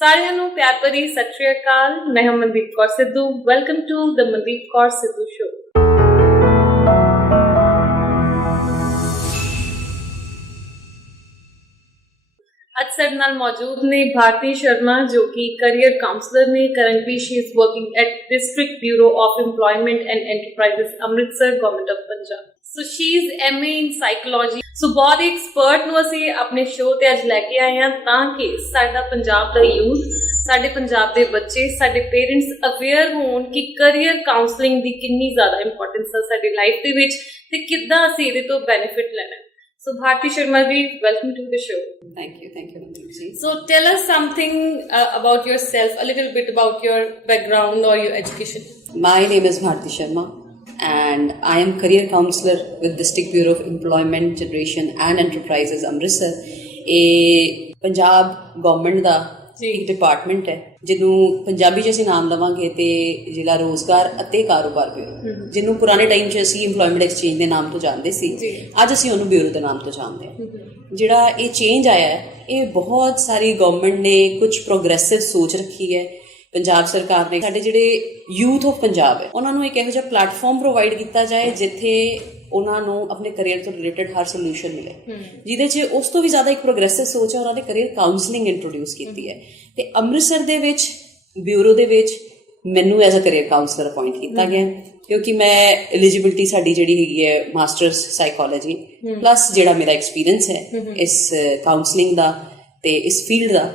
ਸਾਰਿਆਂ ਨੂੰ ਪਿਆਰ ਭਰੀ ਸਤਿ ਸ਼੍ਰੀ ਅਕਾਲ। ਮੈਂ ਹਾਂ Mandeep Kaur Sidhu. Welcome to the Mandeep Kaur Sidhu show. ਅੱਜ ਸਾਡੇ ਨਾਲ ਮੌਜੂਦ ਨੇ ਭਾਰਤੀ ਸ਼ਰਮਾ ਜੋ ਕਿ ਕੈਰੀਅਰ ਕਾਉਂਸਲਰ ਨੇ। Currently she is working at district bureau of employment and enterprises Amritsar, government of Punjab. So she is MA in psychology. So ਬਹੁਤ ਹੀ ਐਕਸਪਰਟ ਨੂੰ ਅਸੀਂ ਆਪਣੇ ਸ਼ੋਅ ਤੇ ਅੱਜ ਲੈ ਕੇ ਆਏ ਹਾਂ ਤਾਂ ਕਿ ਸਾਡਾ ਪੰਜਾਬ ਦਾ ਯੂਥ, ਸਾਡੇ ਪੰਜਾਬ ਦੇ ਬੱਚੇ, ਸਾਡੇ ਪੇਰੈਂਟਸ ਅਵੇਅਰ ਹੋਣ ਕਿ ਕੈਰੀਅਰ ਕਾਉਂਸਲਿੰਗ ਦੀ ਕਿੰਨੀ ਜ਼ਿਆਦਾ ਇੰਪੋਰਟੈਂਸ ਹੈ ਸਾਡੀ ਲਾਈਫ ਦੇ ਵਿੱਚ ਤੇ ਕਿੱਦਾਂ ਅਸੀਂ ਇਹਦੇ ਤੋਂ ਬੈਨੀਫਿਟ ਲੈਣਾ। So Bharti Sharma ji, welcome to the show. Thank you, Mandeep ji. So tell us something about yourself, a little bit about your background or your education. My name is Bharti Sharma and I am career counselor with District Bureau of Employment, Generation and Enterprises Amritsar. ਇਹ Punjab government ਦਾ ਇੱਕ department ਹੈ ਜਿਹਨੂੰ ਪੰਜਾਬੀ 'ਚ ਅਸੀਂ ਨਾਮ ਲਵਾਂਗੇ ਤੇ ਜ਼ਿਲ੍ਹਾ ਰੋਜ਼ਗਾਰ ਅਤੇ ਕਾਰੋਬਾਰ ਬਿਊਰੋ, ਜਿਹਨੂੰ ਪੁਰਾਣੇ ਟਾਈਮ 'ਚ ਅਸੀਂ ਇੰਪਲੋਇਮੈਂਟ ਐਕਸਚੇਂਜ ਦੇ ਨਾਮ ਤੋਂ ਜਾਣਦੇ ਸੀ, ਅੱਜ ਅਸੀਂ ਉਹਨੂੰ ਬਿਊਰੋ ਦੇ ਨਾਮ ਤੋਂ ਜਾਣਦੇ ਹਾਂ। ਜਿਹੜਾ ਇਹ ਚੇਂਜ ਆਇਆ ਹੈ ਇਹ ਬਹੁਤ ਸਾਰੀ ਗਵਰਨਮੈਂਟ ਨੇ ਕੁਝ ਪ੍ਰੋਗਰੈਸਿਵ ਸੋਚ ਰੱਖੀ ਹੈ। ਪੰਜਾਬ ਸਰਕਾਰ ਨੇ ਸਾਡੇ ਜਿਹੜੇ ਯੂਥ ਆਫ ਪੰਜਾਬ ਹੈ ਉਹਨਾਂ ਨੂੰ ਇੱਕ ਇਹੋ ਜਿਹਾ ਪਲੇਟਫਾਰਮ ਪ੍ਰੋਵਾਈਡ ਕੀਤਾ ਜਾਏ ਜਿੱਥੇ ਉਹਨਾਂ ਨੂੰ ਆਪਣੇ ਕਰੀਅਰ ਤੋਂ ਰਿਲੇਟਡ ਹਰ ਸੋਲੂਸ਼ਨ ਮਿਲੇ, ਜਿਹਦੇ 'ਚ ਉਸ ਤੋਂ ਵੀ ਜ਼ਿਆਦਾ ਇੱਕ ਪ੍ਰੋਗਰੈਸਿਵ ਸੋਚ ਹੈ। ਉਹਨਾਂ ਨੇ ਕਰੀਅਰ ਕਾਉਂਸਲਿੰਗ ਇੰਟਰੋਡਿਊਸ ਕੀਤੀ ਹੈ ਤੇ ਅੰਮ੍ਰਿਤਸਰ ਦੇ ਵਿੱਚ ਬਿਊਰੋ ਦੇ ਵਿੱਚ ਮੈਨੂੰ as a career counsellor appoint ਕੀਤਾ ਗਿਆ ਕਿਉਂਕਿ ਮੈਂ ਐਲੀਜੀਬਿਲਿਟੀ ਸਾਡੀ ਜਿਹੜੀ ਹੈਗੀ ਹੈ ਮਾਸਟਰਸ ਸਾਈਕੋਲੋਜੀ ਪਲੱਸ ਜਿਹੜਾ ਮੇਰਾ ਐਕਸਪੀਰੀਅੰਸ ਹੈ ਇਸ ਕਾਉਂਸਲਿੰਗ ਦਾ ਤੇ ਇਸ ਫੀਲਡ ਦਾ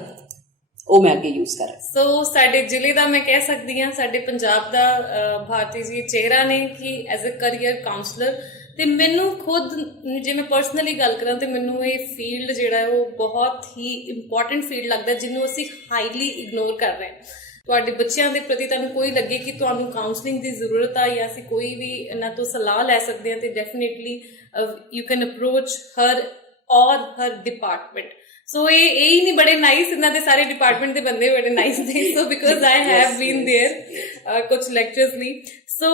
ਉਹ ਮੈਂ ਅੱਗੇ ਯੂਜ਼ ਕਰਾਂ। ਸੋ ਸਾਡੇ ਜ਼ਿਲ੍ਹੇ ਦਾ ਮੈਂ ਕਹਿ ਸਕਦੀ ਹਾਂ, ਸਾਡੇ ਪੰਜਾਬ ਦਾ ਭਾਰਤੀ ਜੀ ਚਿਹਰਾ ਨੇ ਕਿ ਐਜ਼ ਅ ਕਰੀਅਰ ਕਾਉਂਸਲਰ। ਤੇ ਮੈਨੂੰ ਖੁਦ ਜੇ ਮੈਂ ਪਰਸਨਲੀ ਗੱਲ ਕਰਾਂ ਤੇ ਮੈਨੂੰ ਇਹ ਫੀਲਡ ਜਿਹੜਾ ਉਹ ਬਹੁਤ ਹੀ ਇੰਪੋਰਟੈਂਟ ਫੀਲਡ ਲੱਗਦਾ ਜਿਹਨੂੰ ਅਸੀਂ ਹਾਈਲੀ ਇਗਨੋਰ ਕਰ ਰਹੇ ਹਾਂ। ਤੁਹਾਡੇ ਬੱਚਿਆਂ ਦੇ ਪ੍ਰਤੀ ਤੁਹਾਨੂੰ ਕੋਈ ਲੱਗੇ ਕਿ ਤੁਹਾਨੂੰ ਕਾਉਂਸਲਿੰਗ ਦੀ ਜ਼ਰੂਰਤ ਆ ਜਾਂ ਅਸੀਂ ਕੋਈ ਵੀ ਇਹਨਾਂ ਤੋਂ ਸਲਾਹ ਲੈ ਸਕਦੇ ਹਾਂ ਤੇ ਡੈਫੀਨੇਟਲੀ ਯੂ ਕੈਨ ਅਪਰੋਚ ਹਰ ਔਰ ਹਰ ਡਿਪਾਰਟਮੈਂਟ। ਸੋ ਇਹ ਹੀ ਨਹੀਂ ਬੜੇ ਨਾਈਸ, ਇਹਨਾਂ ਦੇ ਸਾਰੇ ਡਿਪਾਰਟਮੈਂਟ ਦੇ ਬੰਦੇ ਬੜੇ ਨਾਈਸ ਨੇ। So because I have been there ਕੁਝ ਲੈਕਚਰਸ ਲਈ। So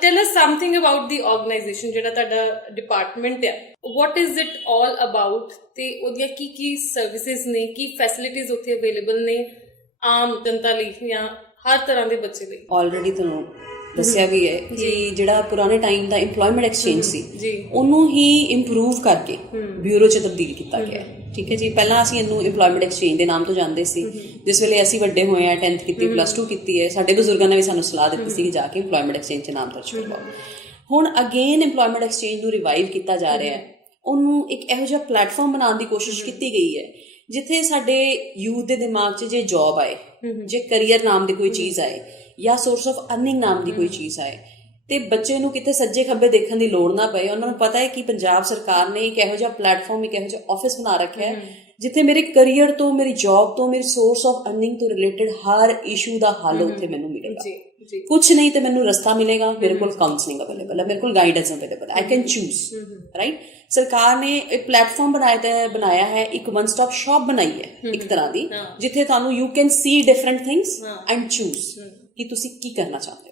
tell us something about the organisation ਜਿਹੜਾ ਤੁਹਾਡਾ ਡਿਪਾਰਟਮੈਂਟ ਹੈ। What is it all about ਤੇ ਉਹਦੀਆਂ ਕੀ ਸਰਵਿਸਿਜ਼ ਨੇ, ਕੀ ਫੈਸਿਲਿਟੀਜ਼ ਉੱਥੇ ਅਵੇਲੇਬਲ ਨੇ ਆਮ ਜਨਤਾ ਲਈ ਜਾਂ ਹਰ ਤਰ੍ਹਾਂ ਦੇ ਬੱਚੇ ਲਈ? ਆਲਰੇਡੀ ਤੁਹਾਨੂੰ ਦੱਸਿਆ ਵੀ ਹੈ ਕਿ ਜਿਹੜਾ ਪੁਰਾਣੇ ਟਾਈਮ ਦਾ ਇੰਪਲੋਇਮੈਂਟ ਐਕਸਚੇਂਜ ਸੀ ਉਹਨੂੰ ਹੀ ਇੰਪਰੂਵ ਕਰਕੇ ਬਿਊਰੋ 'ਚ ਤਬਦੀਲ ਕੀਤਾ ਗਿਆ। ਠੀਕ ਹੈ ਜੀ, ਪਹਿਲਾਂ ਅਸੀਂ ਇਹਨੂੰ ਇੰਪਲੋਇਮੈਂਟ ਐਕਸਚੇਂਜ ਦੇ ਨਾਮ ਤੋਂ ਜਾਣਦੇ ਸੀ। ਜਿਸ ਵੇਲੇ ਅਸੀਂ ਵੱਡੇ ਹੋਏ ਆ, 10th ਕੀਤੀ, +2 ਕੀਤੀ ਹੈ, ਸਾਡੇ ਬਜ਼ੁਰਗਾਂ ਨੇ ਵੀ ਸਾਨੂੰ ਸਲਾਹ ਦਿੱਤੀ ਸੀ ਕਿ ਜਾ ਕੇ ਇੰਪਲੋਇਮੈਂਟ ਐਕਸਚੇਂਜ 'ਚ ਨਾਮ ਦਰਜ ਕਰਵਾਓ। ਹੁਣ ਅਗੇਨ ਇੰਪਲੋਇਮੈਂਟ ਐਕਸਚੇਂਜ ਨੂੰ ਰਿਵਾਈਵ ਕੀਤਾ ਜਾ ਰਿਹਾ ਹੈ। ਉਹਨੂੰ ਇੱਕ ਇਹੋ ਜਿਹਾ ਪਲੇਟਫਾਰਮ ਬਣਾਉਣ ਦੀ ਕੋਸ਼ਿਸ਼ ਕੀਤੀ ਗਈ ਹੈ ਜਿੱਥੇ ਸਾਡੇ ਯੂਥ ਦੇ ਦਿਮਾਗ 'ਚ ਜੇ ਜੌਬ ਆਏ, ਜੇ ਕਰੀਅਰ ਨਾਮ ਦੀ ਕੋਈ ਚੀਜ਼ ਆਏ ਜਾਂ ਸੋਰਸ ਆਫ ਅਰਨਿੰਗ ਨਾਮ ਦੀ ਕੋਈ ਚੀਜ਼ ਆਏ ਤੇ ਬੱਚੇ ਨੂੰ ਕਿਤੇ ਸੱਜੇ ਖੱਬੇ ਦੇਖਣ ਦੀ ਲੋੜ ਨਾ ਪਏ। ਉਹਨਾਂ ਨੂੰ ਪਤਾ ਹੈ ਕਿ ਪੰਜਾਬ ਸਰਕਾਰ ਨੇ ਇੱਕ ਇਹੋ ਜਿਹਾ ਪਲੇਟਫਾਰਮ, ਇੱਕ ਇਹੋ ਜਿਹਾ ਆਫਿਸ ਬਣਾ ਰੱਖਿਆ ਹੈ ਜਿੱਥੇ ਮੇਰੇ ਕਰੀਅਰ ਤੋਂ, ਮੇਰੀ ਜੌਬ ਤੋਂ, ਮੇਰੀ ਸੋਰਸ ਆਫ ਅਰਨਿੰਗ ਤੋਂ ਰਿਲੇਟਡ ਹਰ ਇਸ਼ੂ ਦਾ ਹੱਲ ਉੱਥੇ ਮੈਨੂੰ ਮਿਲੇਗਾ। ਕੁਛ ਨਹੀਂ ਤੇ ਮੈਨੂੰ ਰਸਤਾ ਮਿਲੇਗਾ, ਮੇਰੇ ਕੋਲ ਕਾਉਂਸਲਿੰਗ ਅਵੇਲੇਬਲ ਹੈ, ਮੇਰੇ ਕੋਲ ਗਾਈਡੈਂਸ ਅਵੇਲੇਬਲ ਹੈ, ਆਈ ਕੈਨ ਚੂਜ਼, ਰਾਈਟ। ਸਰਕਾਰ ਨੇ ਇੱਕ ਪਲੇਟਫਾਰਮ ਬਣਾਇਆ ਹੈ, ਇੱਕ ਵਨ ਸਟਾਪ ਸ਼ਾਪ ਬਣਾਈ ਹੈ ਇੱਕ ਤਰ੍ਹਾਂ ਦੀ, ਜਿੱਥੇ ਤੁਹਾਨੂੰ you can see different things and choose ਕਿ ਤੁਸੀਂ ਕੀ ਕਰਨਾ ਚਾਹੁੰਦੇ ਹੋ।